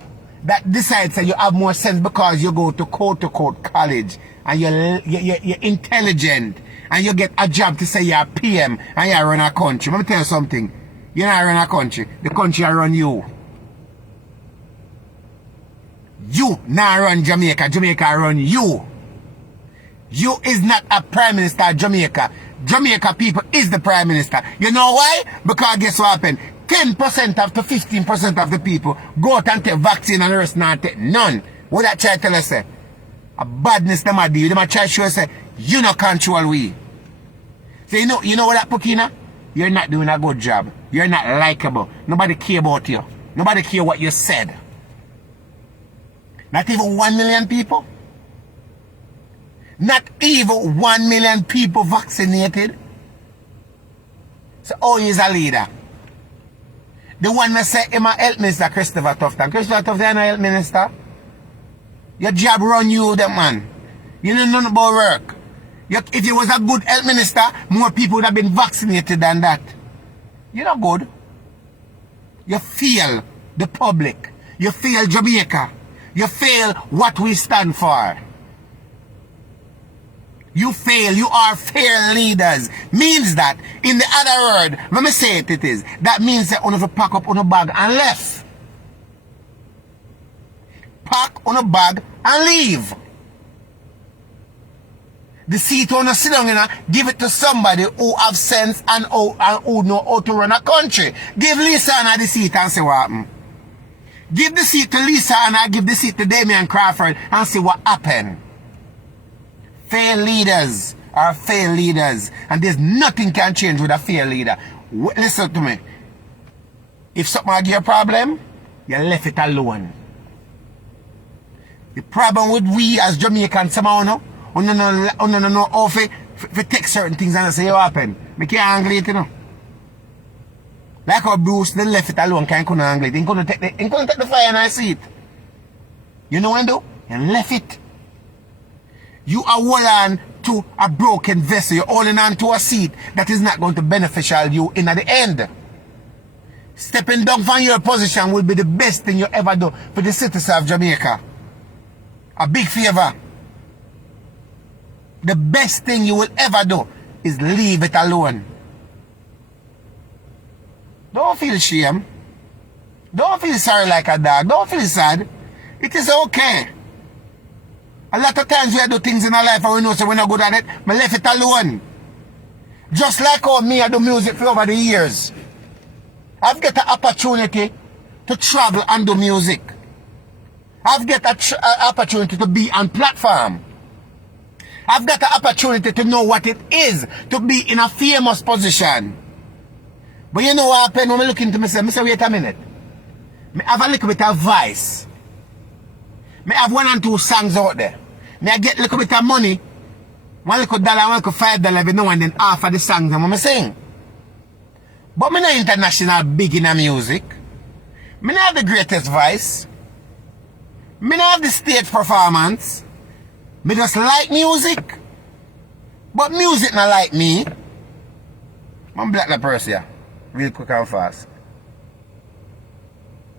that decides that you have more sense because you go to quote-to-quote college and you're intelligent and you get a job to say you're a PM and you run a country. Let me tell you something. You're not run a country. The country run you. You not run Jamaica. Jamaica run you. You is not a prime minister of Jamaica. Jamaica people is the prime minister. You know why? Because guess what happened? 10% up to 15% of the people go out and take vaccine and the rest not take none. What that try to tell us say? A badness them a do. Them a try to show us say, you no control we. So you know what that Pukina? You're not doing a good job. You're not likable. Nobody care about you. Nobody care what you said. Not even 1 million people. Not even 1 million people vaccinated. So how is a leader? The one that say him a health minister, Christopher Tufton. Christopher Tufton is a health minister. Your job run you, that man. You know nothing about work. If you was a good health minister, more people would have been vaccinated than that. You're not good. You fail the public. You fail Jamaica. You fail what we stand for. You fail. You are fair leaders. Means that, in the other word, let me say it is, that means that you have to pack up on a bag and left. Pack on a bag and leave. The seat on a sit down, give it to somebody who have sense and who know how to run a country. Give Lisa the seat and say what happened. Give the seat to Lisa and I give the seat to Damian Crawford and see what happened. Fair leaders are fair leaders. And there's nothing can change with a fair leader. Listen to me. If something give you a problem, you left it alone. The problem with we as Jamaicans somehow, no? We don't know how to take certain things and say what happened. We can't handle it, you know. Like how Bruce, they left it alone, can't handle it. He couldn't take the fire and I see it. You know what I do? You left it. You are holding on to a broken vessel. You're holding on to a seat that is not going to beneficial you in at the end. Stepping down from your position will be the best thing you ever do for the citizens of Jamaica. A big favor. The best thing you will ever do is leave it alone. Don't feel shame. Don't feel sorry like a dog. Don't feel sad. It is okay. A lot of times we do things in our life and we know so we're not good at it. But left it alone. Just like how me I do music for over the years. I've got an opportunity to travel and do music. I've got an opportunity to be on platform. I've got an opportunity to know what it is to be in a famous position. But you know what happened when I look into myself? I say, wait a minute. I have a little bit of voice. I have 1 and 2 songs out there. I get a little bit of money. $1 little $1 little $5 every now and then half of the songs I'm sing. But I'm not international big in music. I don't have the greatest voice. I don't have the stage performance. I just like music. But music not like me. I'm black the person here. Real quick and fast.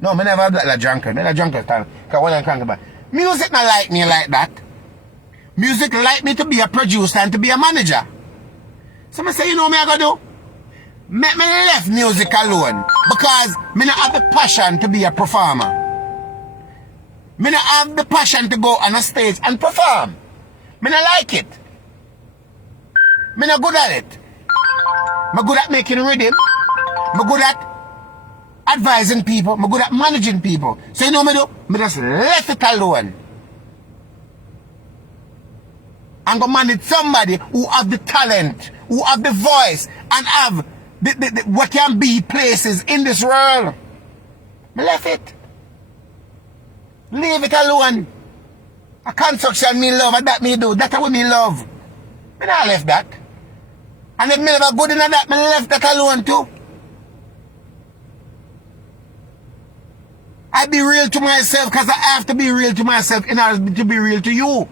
No, I never black the drunkard. I'm not a drunkard time. Because when I'm cranking back. Music not like me like that. Music like me to be a producer and to be a manager. So I say, you know what I gotta do? Make me left music alone because I don't have the passion to be a performer. I don't have the passion to go on a stage and perform. I don't like it. I'm not good at it. I'm good at making rhythm. I'm good at advising people. I'm good at managing people. So you know what I do? I just left it alone. I'm going to manage somebody who have the talent, who have the voice, and have what can be places in this world. I left it. Leave it alone. A construction me love, and that me do. That's what me love. I not left that. And if me never good in that, I left that alone too. I be real to myself because I have to be real to myself in order to be real to you.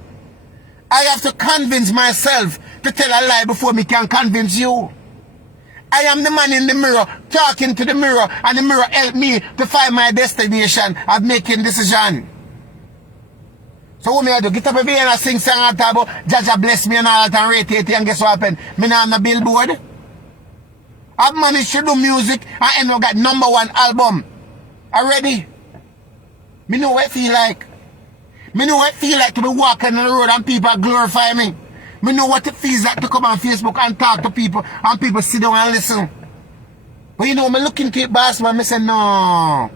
I have to convince myself to tell a lie before me can convince you. I am the man in the mirror talking to the mirror and the mirror help me to find my destination of making decision. So what me I do? Get up every day and I sing song and talk about Jaja bless me and all that and rate it and guess what happened? Me not on the billboard. I've managed to do music and I got #1 album already. Me know what it feel like. Me know what it feel like to be walking on the road and people glorify me. Me know what it feels like to come on Facebook and talk to people and people sit down and listen. But you know, me look into it, boss man, me say, no.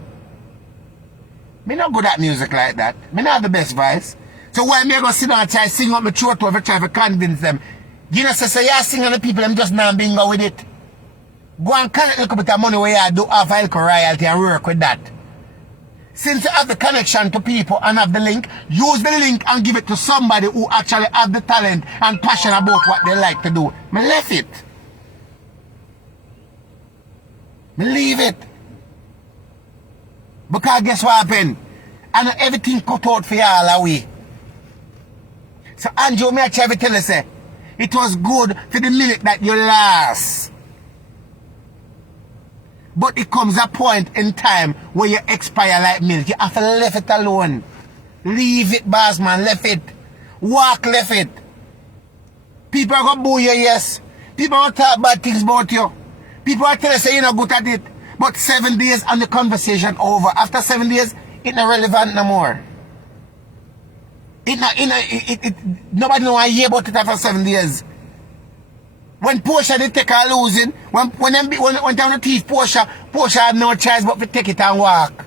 Me not good at music like that. Me not have the best voice. So why me go sit down and try to sing up my throat over try to convince them? You know, so you sing on the people, I'm just not being go with it. Go and collect a little bit of money where you do half alcohol royalty and work with that. Since you have the connection to people and have the link, use the link and give it to somebody who actually have the talent and passion about what they like to do. Me left it. Me leave it. Because guess what happened? And everything cut out for y'all away. So Andrew, me actually tell you, say, it was good for the minute that you last. But it comes a point in time where you expire like milk. You have to leave it alone. Leave it, boss man. Left it. Walk, left it. People are going to boo you, yes. People are going to talk bad things about you. People are telling you, say, you're not good at it. But 7 days and the conversation over. After 7 days, it's not relevant no more. Nobody know I hear about it after 7 days. When Portia did take her losing, when down the thief Portia had no choice but to take it and walk.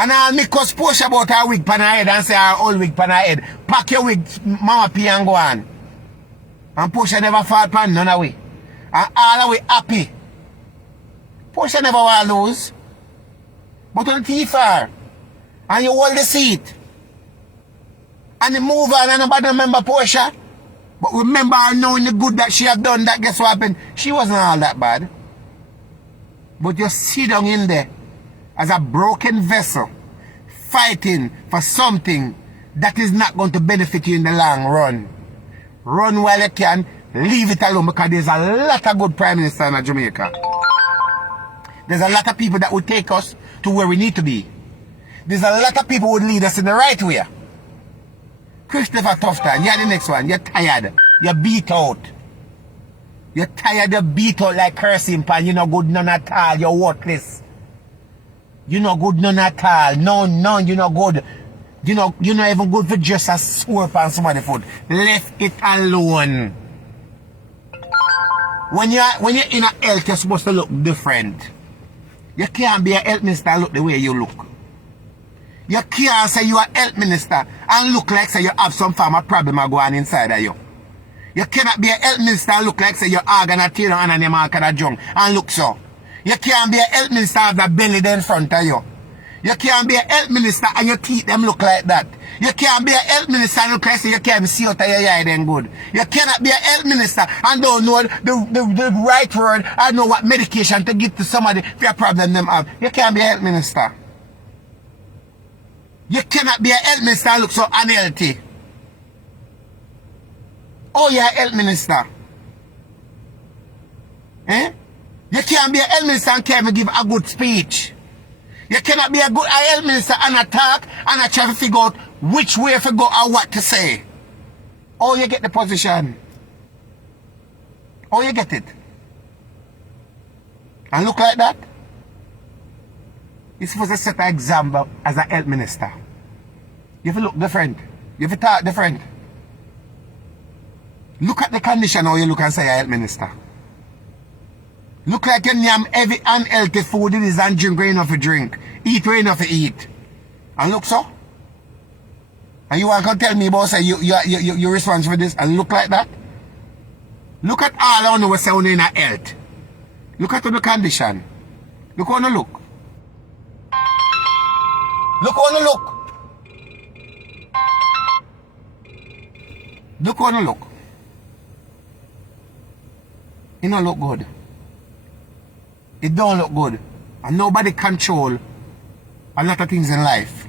And I'll make us push about her wig pan her head and say her old wig pan her head. Pack your wig, Mama P, and go on. And Portia never fall pan none away. And all the way happy. Portia never want to lose. But on the teeth are. And you hold the seat. And you move on and nobody remember Portia. But remember her knowing the good that she have done, that guess what happened? She wasn't all that bad. But you sit down in there as a broken vessel, fighting for something that is not going to benefit you in the long run. Run while you can, leave it alone, because there's a lot of good prime minister in Jamaica. There's a lot of people that would take us to where we need to be. There's a lot of people who would lead us in the right way. Christopher Tufton, you're the next one. You're tired. You're beat out. You're tired, you're beat out like cursing pan. You're not good none at all. You're worthless. You're not good none at all. None, you're not good. You're not even good for just a sword on somebody's foot. Left it alone. When you're in a health, you're supposed to look different. You can't be a health minister and look the way you look. You can't say you're a health minister and look like say you have some form of problem going on inside of you. You cannot be a health minister and look like say your organ are tearing on and your mark and junk and look so. You can't be a health minister and have the belly there in front of you. You can't be a health minister and your teeth them look like that. You can't be a health minister and look like say you can't see out of your eye then good. You cannot be a health minister and don't know the right word and know what medication to give to somebody for a problem them have. You can't be a health minister. You cannot be a health minister and look so unhealthy. Oh, you're a health minister. Eh? You can't be a health minister and can't even give a good speech. You cannot be a good health minister and attack and try to figure out which way to go or what to say. Oh, you get the position. Oh, you get it. And look like that. You're supposed to set an example as a health minister. You have to look different. You have to talk different. Look at the condition how you look and say you're a health minister. Look like you name every unhealthy food it is and drink where enough to drink. Eat where enough to eat. And look so. And you want to tell me about say you're responsible for this and look like that? Look at all I know what's sounding in a health. Look at the condition. Look how you look. Look how you look. Look how you look. It don't look good. It don't look good. And nobody control a lot of things in life.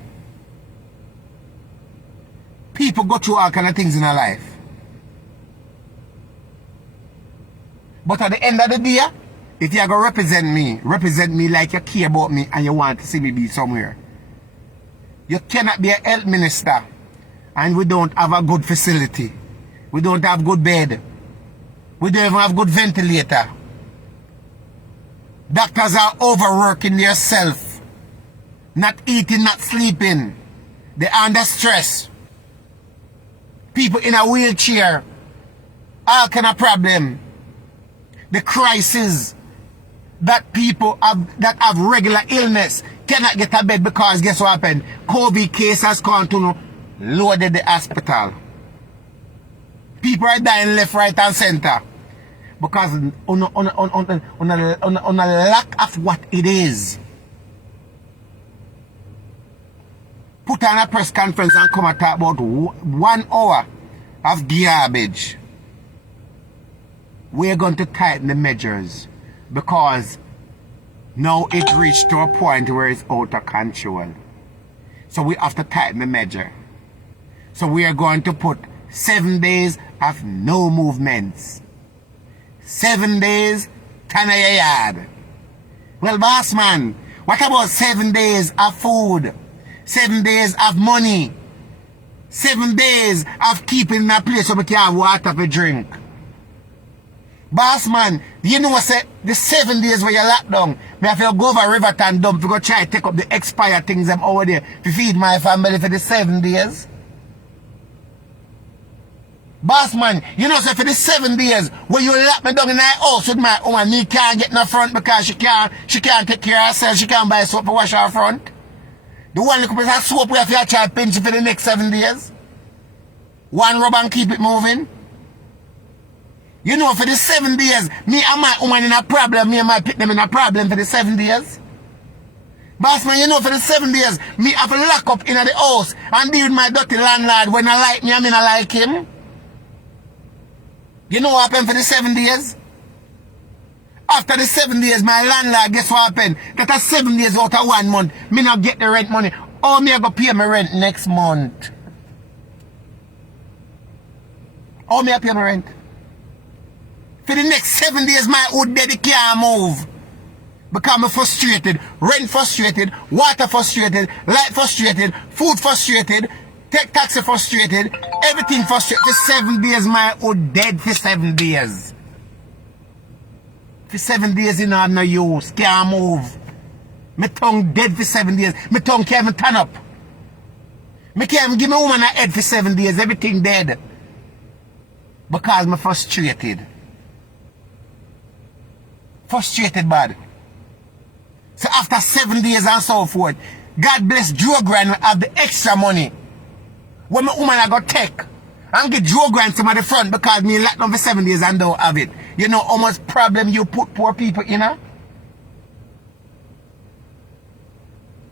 People go through all kind of things in their life. But at the end of the day, if you're going to represent me like you care about me and you want to see me be somewhere. You cannot be a health minister and we don't have a good facility. We don't have good bed. We don't even have good ventilator. Doctors are overworking themselves. Not eating, not sleeping. They're under stress. People in a wheelchair. All kind of problem. The crisis that people that have regular illness cannot get a bed because guess what happened? COVID cases continue loaded the hospital. People are dying left, right and center. Because on a lack of what it is. Put on a press conference and come and talk about 1 hour of garbage. We're going to tighten the measures because now it reached to a point where it's out of control. So we have to tighten the measure. So we are going to put 7 days of no movements. 7 days, turn of your yard. Well, boss man, what about 7 days of food? 7 days of money? 7 days of keeping in a place where we can have water to drink? Boss man, you know what say the 7 days where you locked down, me have to go over Riverton dump to go try to take up the expired things them over there to feed my family for the 7 days? Boss man, you know say for the 7 days where you lock me down in my house with my woman, me can't get no front because she can't take care of herself, she can't buy soap to wash her front. The one little piece of soap we have to try pinch for the next 7 days. One rub and keep it moving. You know, for the 7 days, me and my woman in a problem, me and my pick them in a problem for the 7 days. Boss man, you know, for the 7 days, me have to lock up in the house and deal with my dirty landlord when I like me and me not like him. You know what happened for the 7 days? After the 7 days, my landlord, guess what happened? That a 7 days out of 1 month, me not get the rent money. Or me I go pay my rent next month. Or me I pay my rent. For the next 7 days, my hood daddy can't move. Because I'm frustrated. Rent frustrated, water frustrated, light frustrated, food frustrated, take taxi frustrated, everything frustrated. For 7 days, my hood dead for 7 days. For 7 days, you know, I have no use. Can't move. My tongue dead for 7 days. My tongue can't even turn up. Me can't even give my woman a head for 7 days. Everything dead. Because I'm frustrated. Frustrated bad. So after 7 days and so forth, God bless Joe Grant have the extra money. When my woman I got take and get Joe Grant to the front because me locked down for 7 days and don't have it. You know how much problem you put poor people in, huh?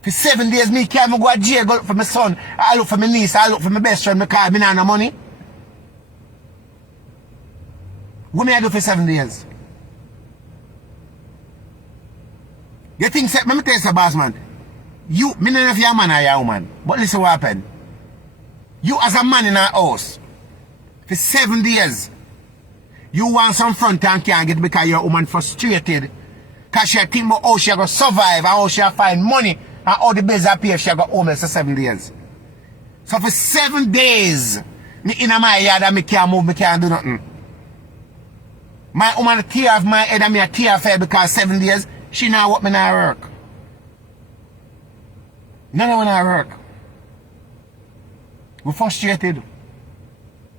For 7 days, me can't even go to jail, go look for my son. I look for my niece, I look for my best friend because me not have no money. What may I do for 7 days? You think, let me tell you, boss man. You, me don't know if you're a man or you're a woman. But listen what happened. You as a man in a house, for 7 days, you want some front and can't get because you're a woman frustrated. Because she think about how she going to survive and how she going to find money and how the bills are paid if she go homeless for 7 days. So for 7 days, me in my yard and me can't move, me can't do nothing. My woman tear off my head and me a tear off her because 7 days, she not what me not work. None of me not work. We're frustrated.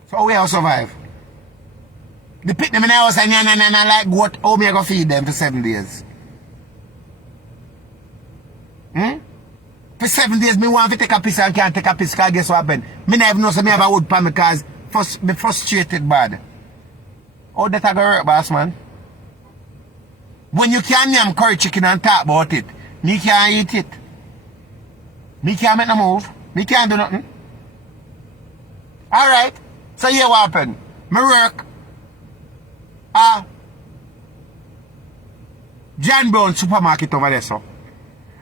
So how we all survive? They pick them in the house and like what? How me I go feed them for 7 days? For 7 days, me want to take a piece and can't take a piece because guess what happened? Me never know so me have a wood pan because me frustrated bad. How that I go work, boss man? When you can't yam curry chicken and talk about it, me can't eat it. Me can't make no move. Me can't do nothing. Alright. So here what happened? Me work. John Brown supermarket over there, so.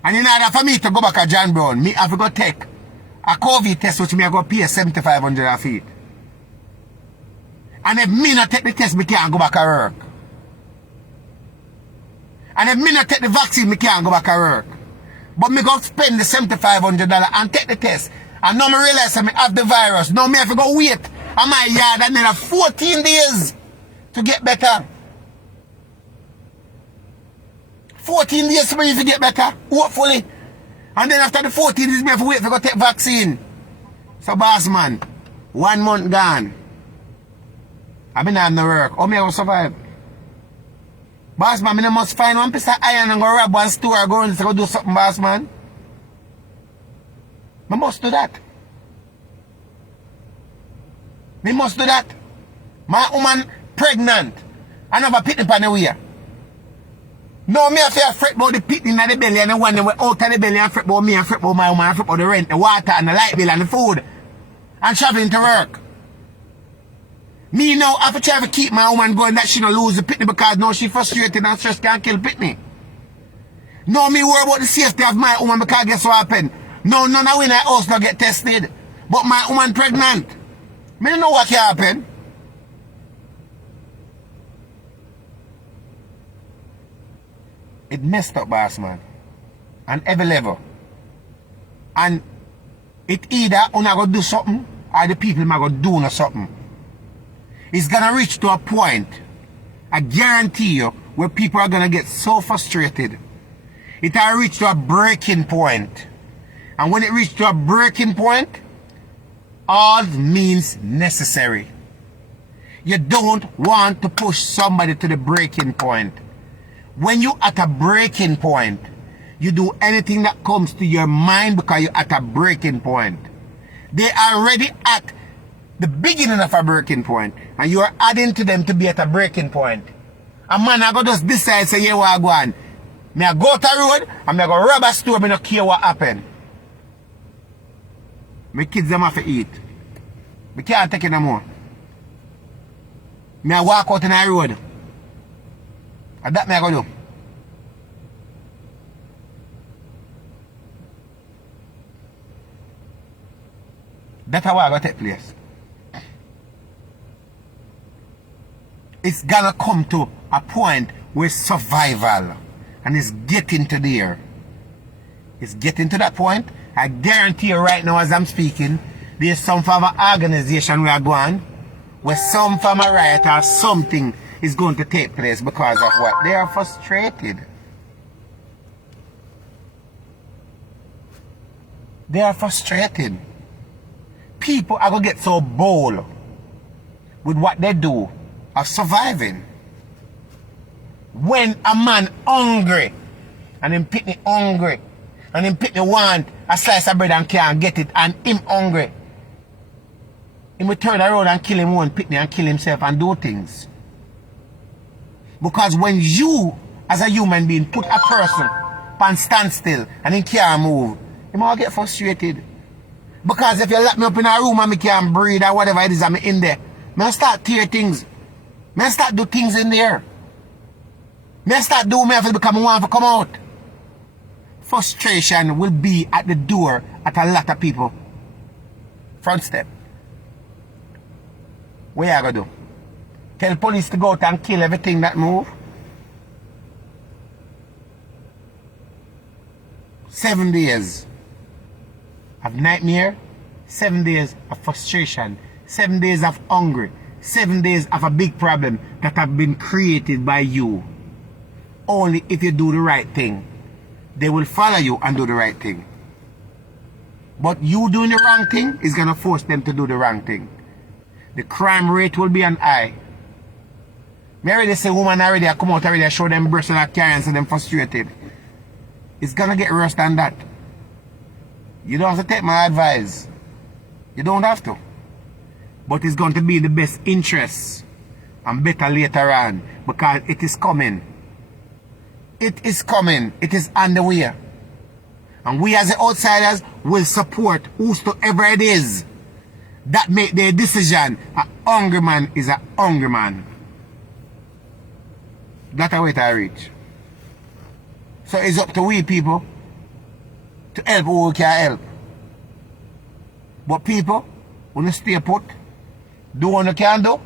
And in order for me to go back to John Brown, me have to go take a COVID test which me I go pay $7,500 a feet. And if me not take the test, me can't go back to work. And if me not take the vaccine, me can't go back to work. But me go spend the $7,500 and take the test. And now me realize that me have the virus. Now me have to go wait on my yard and then 14 days to get better. 14 days for me to get better, hopefully. And then after the 14 days, me have to wait to go take vaccine. So boss man, 1 month gone. I mean I have no work. How me I go survive? Boss man, I must find one piece of iron and go rob one store or go and go do something, boss man. I must do that. Me must do that. My woman pregnant. I never pick up on the way. No, me have to fret about the pit in the belly and the one that went out of the belly and fret about me and fret about my woman and fret about the rent, the water and the light bill and the food. And traveling to work. Me now have to try to keep my woman going that she don't lose the pitney because now she frustrated and stress can't kill pitney. No, me worry about the safety of my woman because guess what happened? No, none of in our house don't get tested. But my woman pregnant. Me don't know what can happen. It messed up, boss man. On every level. And it either una go do something or the people might go do something. It's gonna reach to a point, I guarantee you, where people are gonna get so frustrated. It will reach to a breaking point. And when it reaches to a breaking point, all means necessary. You don't want to push somebody to the breaking point. When you at a breaking point, You do anything that comes to your mind because you're at a breaking point. They are already at the beginning of a breaking point, and you are adding to them to be at a breaking point. A man I go just decide say, yeah, what I go on. Me I go to the road, and me I go rob a store, me no care what happen. My kids them have to eat. Me can't take it no more. Me I walk out in the road. And that me I go do. That's how I go take place. It's gonna come to a point where survival, and it's getting to there. It's getting to that point. I guarantee you right now as I'm speaking, there's some form of organization we are going, where some form of riot or something is going to take place because of what? They are frustrated. They are frustrated. People are going to get so bold with what they do of surviving. When a man hungry, and him pitney hungry, and him pitney want a slice of bread and can't get it, and him hungry, he will turn around and kill him one pitney and kill himself and do things. Because when you, as a human being, put a person on standstill and he can't move, he might get frustrated. Because if you lock me up in a room and me can't breathe or whatever it is I'm in there, I start tear things. I start do things in there. I start doing me if it become one to come out. Frustration will be at the door at a lot of people. Front step. What you gonna do? Tell police to go out and kill everything that move? 7 days of nightmare, 7 days of frustration, 7 days of hunger, 7 days of a big problem that have been created by you. Only if you do the right thing, they will follow you and do the right thing. But you doing the wrong thing is going to force them to do the wrong thing. The crime rate will be an high. Me already say woman already come out already show them breast and carry and say them frustrated. It's going to get worse than that. You don't have to take my advice. You don't have to. But it's going to be in the best interest and better later on because it is coming. It is coming. It is on the way. And we as the outsiders will support whosoever it is that make their decision. A hungry man is a hungry man. That's a way to reach. So it's up to we people to help who we can help. But people, when you stay put, do what you can do,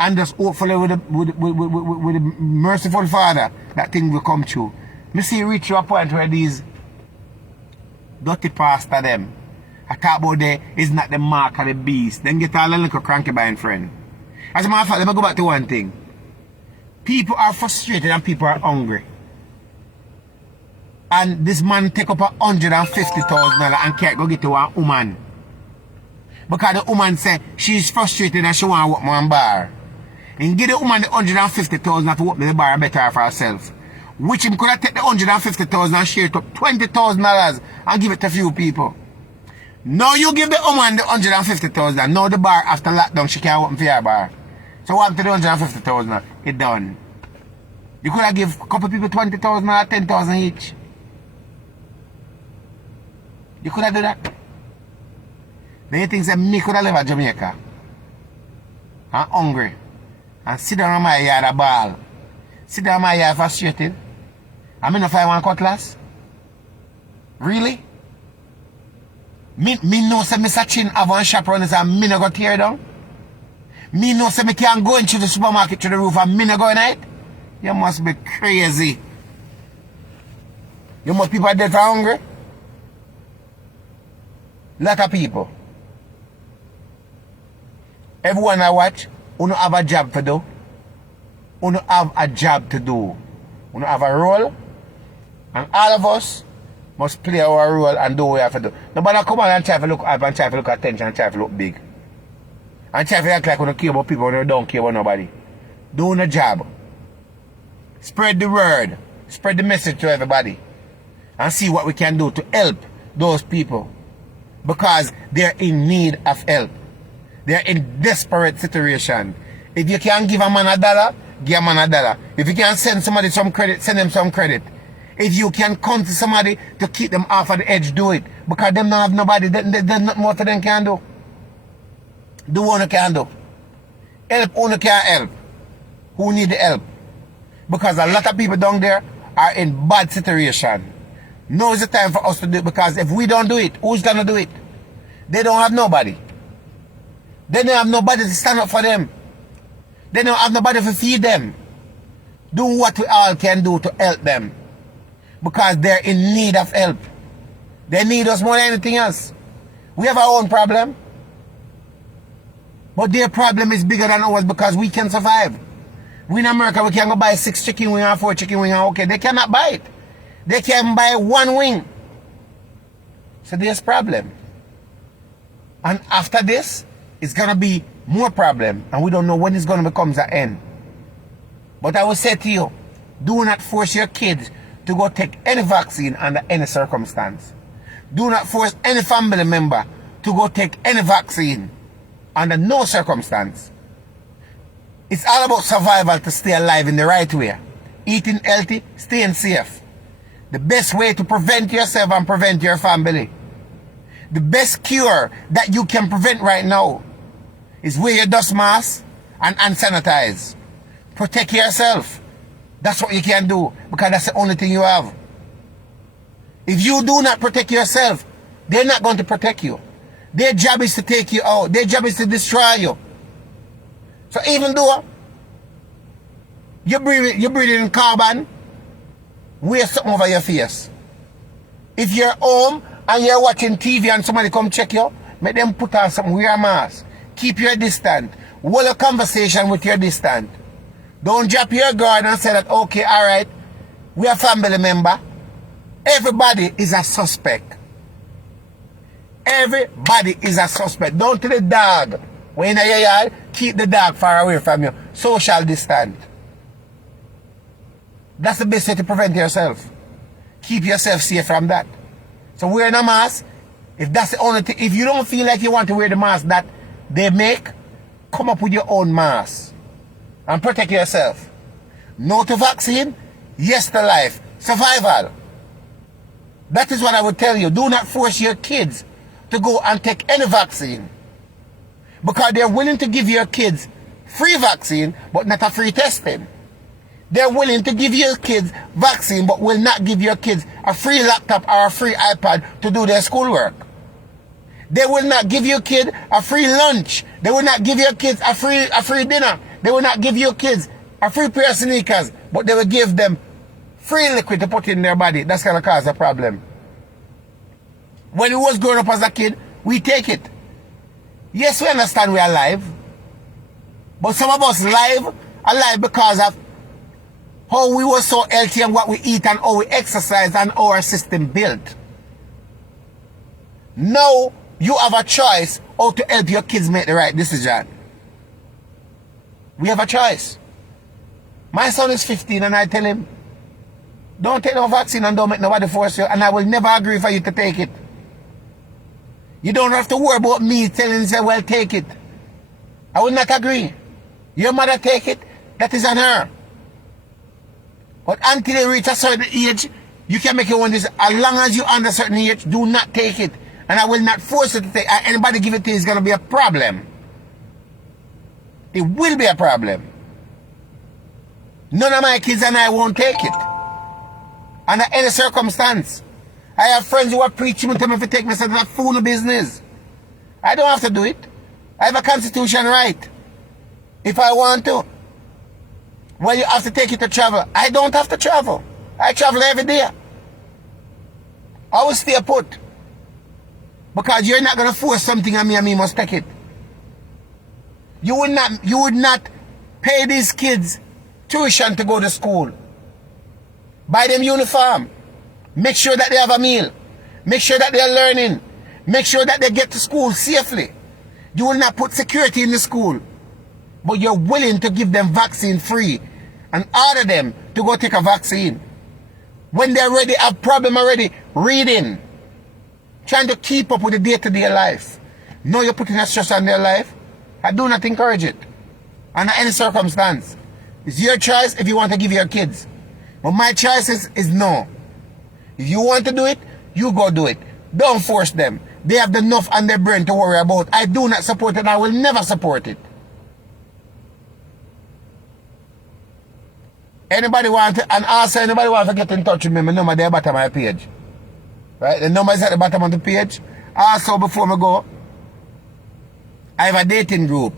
and just hopefully with the merciful Father, that thing will come true. You see, reach to a point where these dirty pastor them, I talk about there is not the mark of the beast. Then get all a little cranky by a friend. As a matter of fact, let me go back to one thing. People are frustrated and people are hungry. And this man take up $150,000 and can't go get to a woman. Because the woman say she's frustrated and she want to work one bar. And give the woman the $150,000 to work the bar better for herself. Which him could have take the $150,000 and share it up $20,000 and give it to a few people. Now you give the woman the $150,000. Now the bar after lockdown she can't open for your bar. So what happened to the $150,000? It done. You could have give a couple people $20,000 or $10,000 each. You could have done that. Then you think that me could have live at Jamaica and hungry and sit down on my yard a ball. Sit down on my yard frustrated. I mean if I want cutlass. Really? Me know say Mr. Chin have one shop around this and me no go tear down. Me know say me can't go into the supermarket to the roof and me no go in it. You must be crazy. You must people are dead for hungry. Lot of people. Everyone I watch, you have a job to do. You have a job to do. You have a role. And all of us must play our role and do what we have to do. Nobody come on and try to look up and try to look attention and try to look big. And try to act like you don't care about people when you don't care about nobody. Do your job. Spread the word. Spread the message to everybody. and see what we can do to help those people, because they're in need of help. They're in desperate situation. If you can give a man $1, give a man $1. If you can send somebody some credit, send them some credit. If you can come to somebody to keep them off of the edge, do it. Because them don't have nobody. There's nothing more for them can do. Do what you can do. Help who you can help. Who need the help. Because a lot of people down there are in bad situation. Now is the time for us to do it, because if we don't do it, who's going to do it? They don't have nobody. They don't have nobody to stand up for them. They don't have nobody to feed them. Do what we all can do to help them. Because they're in need of help. They need us more than anything else. We have our own problem. But their problem is bigger than ours, because we can survive. We in America, we can go buy 6 chicken wings or 4 chicken wings. Okay, they cannot buy it. They can buy 1 wing. So there's problem. And after this, it's going to be more problem. And we don't know when it's going to become the end. But I will say to you, do not force your kids to go take any vaccine under any circumstance. Do not force any family member to go take any vaccine under no circumstance. It's all about survival to stay alive in the right way. Eating healthy, staying safe. The best way to prevent yourself and prevent your family. The best cure that you can prevent right now is wear your dust mask and sanitize. Protect yourself. That's what you can do, because that's the only thing you have. If you do not protect yourself, they're not going to protect you. Their job is to take you out. Their job is to destroy you. So even though you're breathing in carbon, wear something over your face. If you're home and you're watching TV and somebody come check you, make them put on something, wear a mask. Keep your distance. Hold a conversation with your distance. Don't drop your guard and say that, okay, all right, we're a family member. Everybody is a suspect. Everybody is a suspect. Don't tell the dog, when in your yard, keep the dog far away from you. Social distance. That's the best way to prevent yourself. Keep yourself safe from that. So wearing a mask, if that's the only thing, if you don't feel like you want to wear the mask that they make, come up with your own mask and protect yourself. No to vaccine, yes to life. Survival. That is what I would tell you. Do not force your kids to go and take any vaccine, because they're willing to give your kids free vaccine but not a free testing. They're willing to give your kids vaccine but will not give your kids a free laptop or a free iPad to do their schoolwork. They will not give your kid a free lunch. They will not give your kids a free dinner. They will not give your kids a free pair of sneakers, but they will give them free liquid to put in their body. That's going to cause a problem. When we was growing up as a kid, we take it. Yes, we understand we are alive. But some of us alive because of how we were so healthy and what we eat and how we exercise and how our system built. Now you have a choice how to help your kids make the right decision. We have a choice. My son is 15 and I tell him, don't take no vaccine and don't make nobody force you, and I will never agree for you to take it. You don't have to worry about me telling you, say, well, take it. I will not agree. Your mother take it, that is on her. But until you reach a certain age, you can make your own decision. As long as you're under a certain age, do not take it. And I will not force you to take it. Anybody give it to you is going to be a problem. It will be a problem. None of my kids and I won't take it. Under any circumstance. I have friends who are preaching to me to take me, so that's fool business. I don't have to do it. I have a constitution right. If I want to. Well, you have to take it to travel. I don't have to travel. I travel every day. I will stay put. Because you're not going to force something on me and me must take it. You would not pay these kids tuition to go to school. Buy them uniform. Make sure that they have a meal. Make sure that they are learning. Make sure that they get to school safely. You will not put security in the school. But you're willing to give them vaccine free and order them to go take a vaccine. When they already have problem already, reading, trying to keep up with the day-to-day life. No, you're putting a stress on their life. I do not encourage it. Under any circumstance. It's your choice if you want to give your kids. But my choice is no. If you want to do it, you go do it. Don't force them. They have enough on their brain to worry about. I do not support it. I will never support it. Anybody want to, and also anybody want to get in touch with me, my number there at the bottom of my page. Right? The number is at the bottom of the page. Also, before I go, I have a dating group.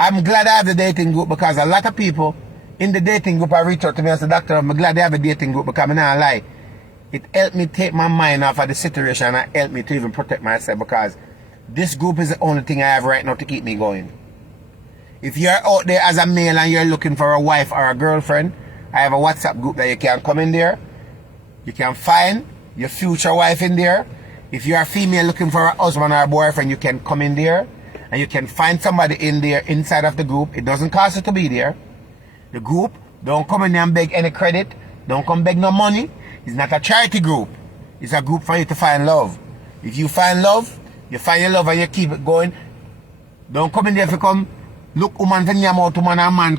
I'm glad I have the dating group because a lot of people in the dating group have reached out to me and said, Doctor, I'm glad they have a dating group because I'm not lie. It helped me take my mind off of the situation and it helped me to even protect myself because this group is the only thing I have right now to keep me going. If you're out there as a male and you're looking for a wife or a girlfriend, I have a WhatsApp group that you can come in there. You can find your future wife in there. If you're a female looking for a husband or a boyfriend, you can come in there. And you can find somebody in there inside of the group. It doesn't cost you to be there. The group, don't come in there and beg any credit. Don't come beg no money. It's not a charity group. It's a group for you to find love. If you find love, you find your love and you keep it going. Don't come in there if you come look woman for your mouth, woman and man,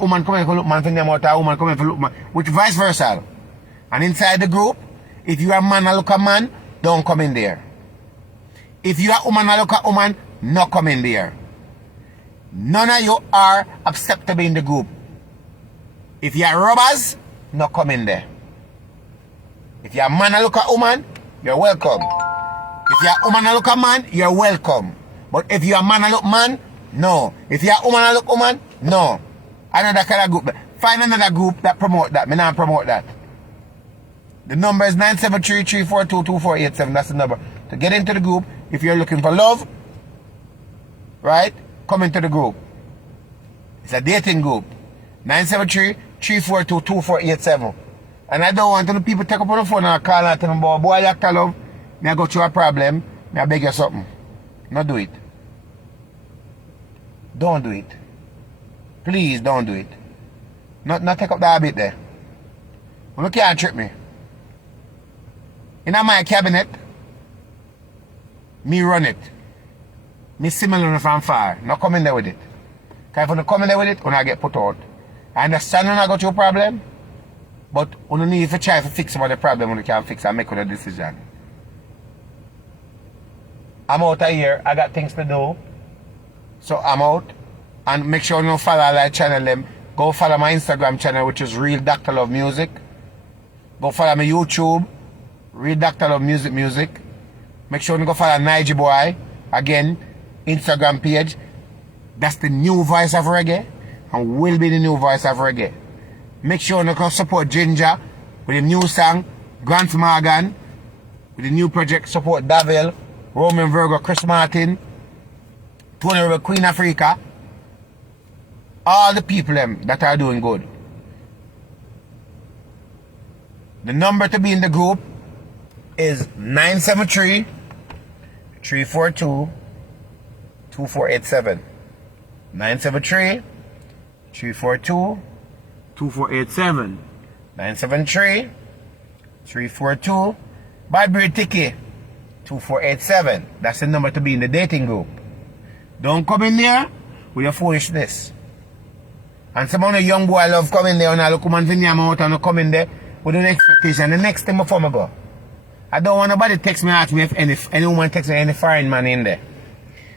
woman come in for look man for your mouth, or woman come in for look man, which vice versa. And inside the group, if you are a man and look a man, don't come in there. If you are a woman and look a woman, no come in there. None of you are acceptable in the group. If you are robbers, no come in there. If you are a man and look a woman, you're welcome. If you are a woman and look a man, you're welcome. But if you are a man and look man, no. If you are a woman and look woman, no. Another kind of group. Find another group that promote that. Me not promote that. The number is 973-342-2487. That's the number. To get into the group, if you're looking for love, right? Come into the group. It's a dating group. 973-342-2487. And I don't want the people take up on the phone and call and tell them, boy, you act love. Me I go through a problem. Me I beg you something. Not do it. Don't do it. Please don't do it. Not take up the habit there. You can't trick me. In my cabinet, me run it. Me similar from far. Not come in there with it. Because if you come in there with it, I get put out. I understand when I got your problem, but you need to try to fix some of the problem when you can fix and make a decision. I'm out of here. I got things to do. So I'm out. And make sure you follow that channel them. Go follow my Instagram channel, which is Real Dr. Love Music. Go follow my YouTube, Real Dr. Love Music. Make sure you go follow Nige Boy. Again, Instagram page. That's the new voice of reggae. And will be the new voice of reggae. Make sure you go support Ginger with the new song, Grant Morgan. With the new project, support Davel, Roman Virgo, Chris Martin, Tony Rebel, Queen Africa. All the people them that are doing good. The number to be in the group is 973-342-2487. 973-342-2487. 973-342 Bradbury Tiki 2487. That's the number to be in the dating group. Don't come in there with your foolishness. And some of the young boy love coming there and I look man for your mouth and come in there with an expectation. The next thing before I go, I don't want nobody text me at me if any woman text me any foreign man in there.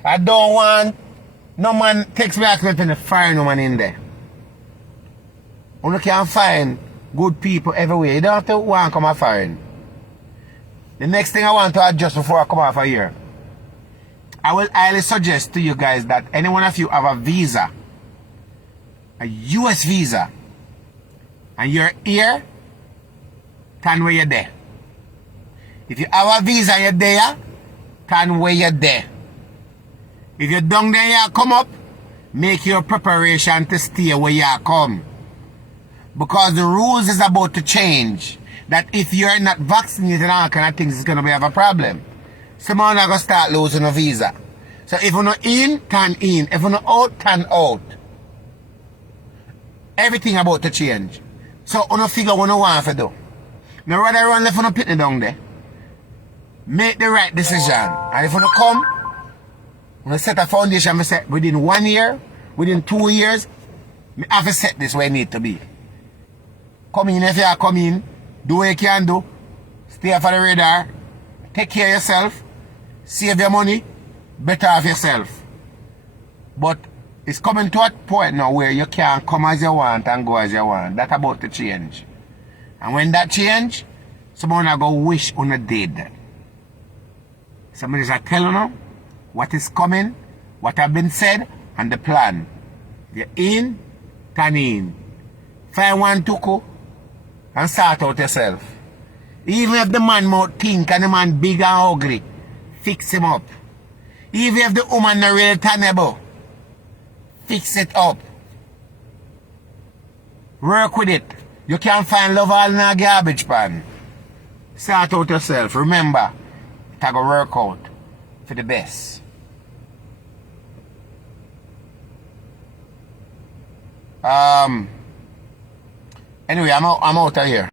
I don't want no man text me at me if any foreign woman in there. You can find good people everywhere. You don't have to want to come off foreign. The next thing I want to adjust before I come off here, I will highly suggest to you guys that any one of you have a visa, a US visa, and you're here, turn where you're there. If you have a visa and you're there, turn where you're there. If you're down there and you come up, make your preparation to stay where you come. Because the rules is about to change. That if you're not vaccinated and all kind of things, it's going to be have a problem. Someone are going to start losing a visa. So if you're not in, turn in. If you're not out, turn out. Everything about to change. So, you figure what you want to do. Now, rather run left on the pitney down there. Make the right decision. And if you come, you set a foundation, within 1 year, within 2 years, I have to set this where it need to be. Come in if you are coming, do what you can do, stay for the radar, take care of yourself, save your money, better off yourself. But it's coming to a point now where you can't come as you want and go as you want. That's about to change. And when that change, someone will go wish on a dead. Somebody's a telling you what is coming, what have been said, and the plan. You're in, turn in. Find one tuku and sort out yourself. Even if the man might think and the man big and ugly, fix him up. Even if the woman not really tenable, fix it up. Work with it. You can't find love all in a garbage pan. Sort out yourself. Remember, it's going to work out for the best. Anyway, I'm out of here.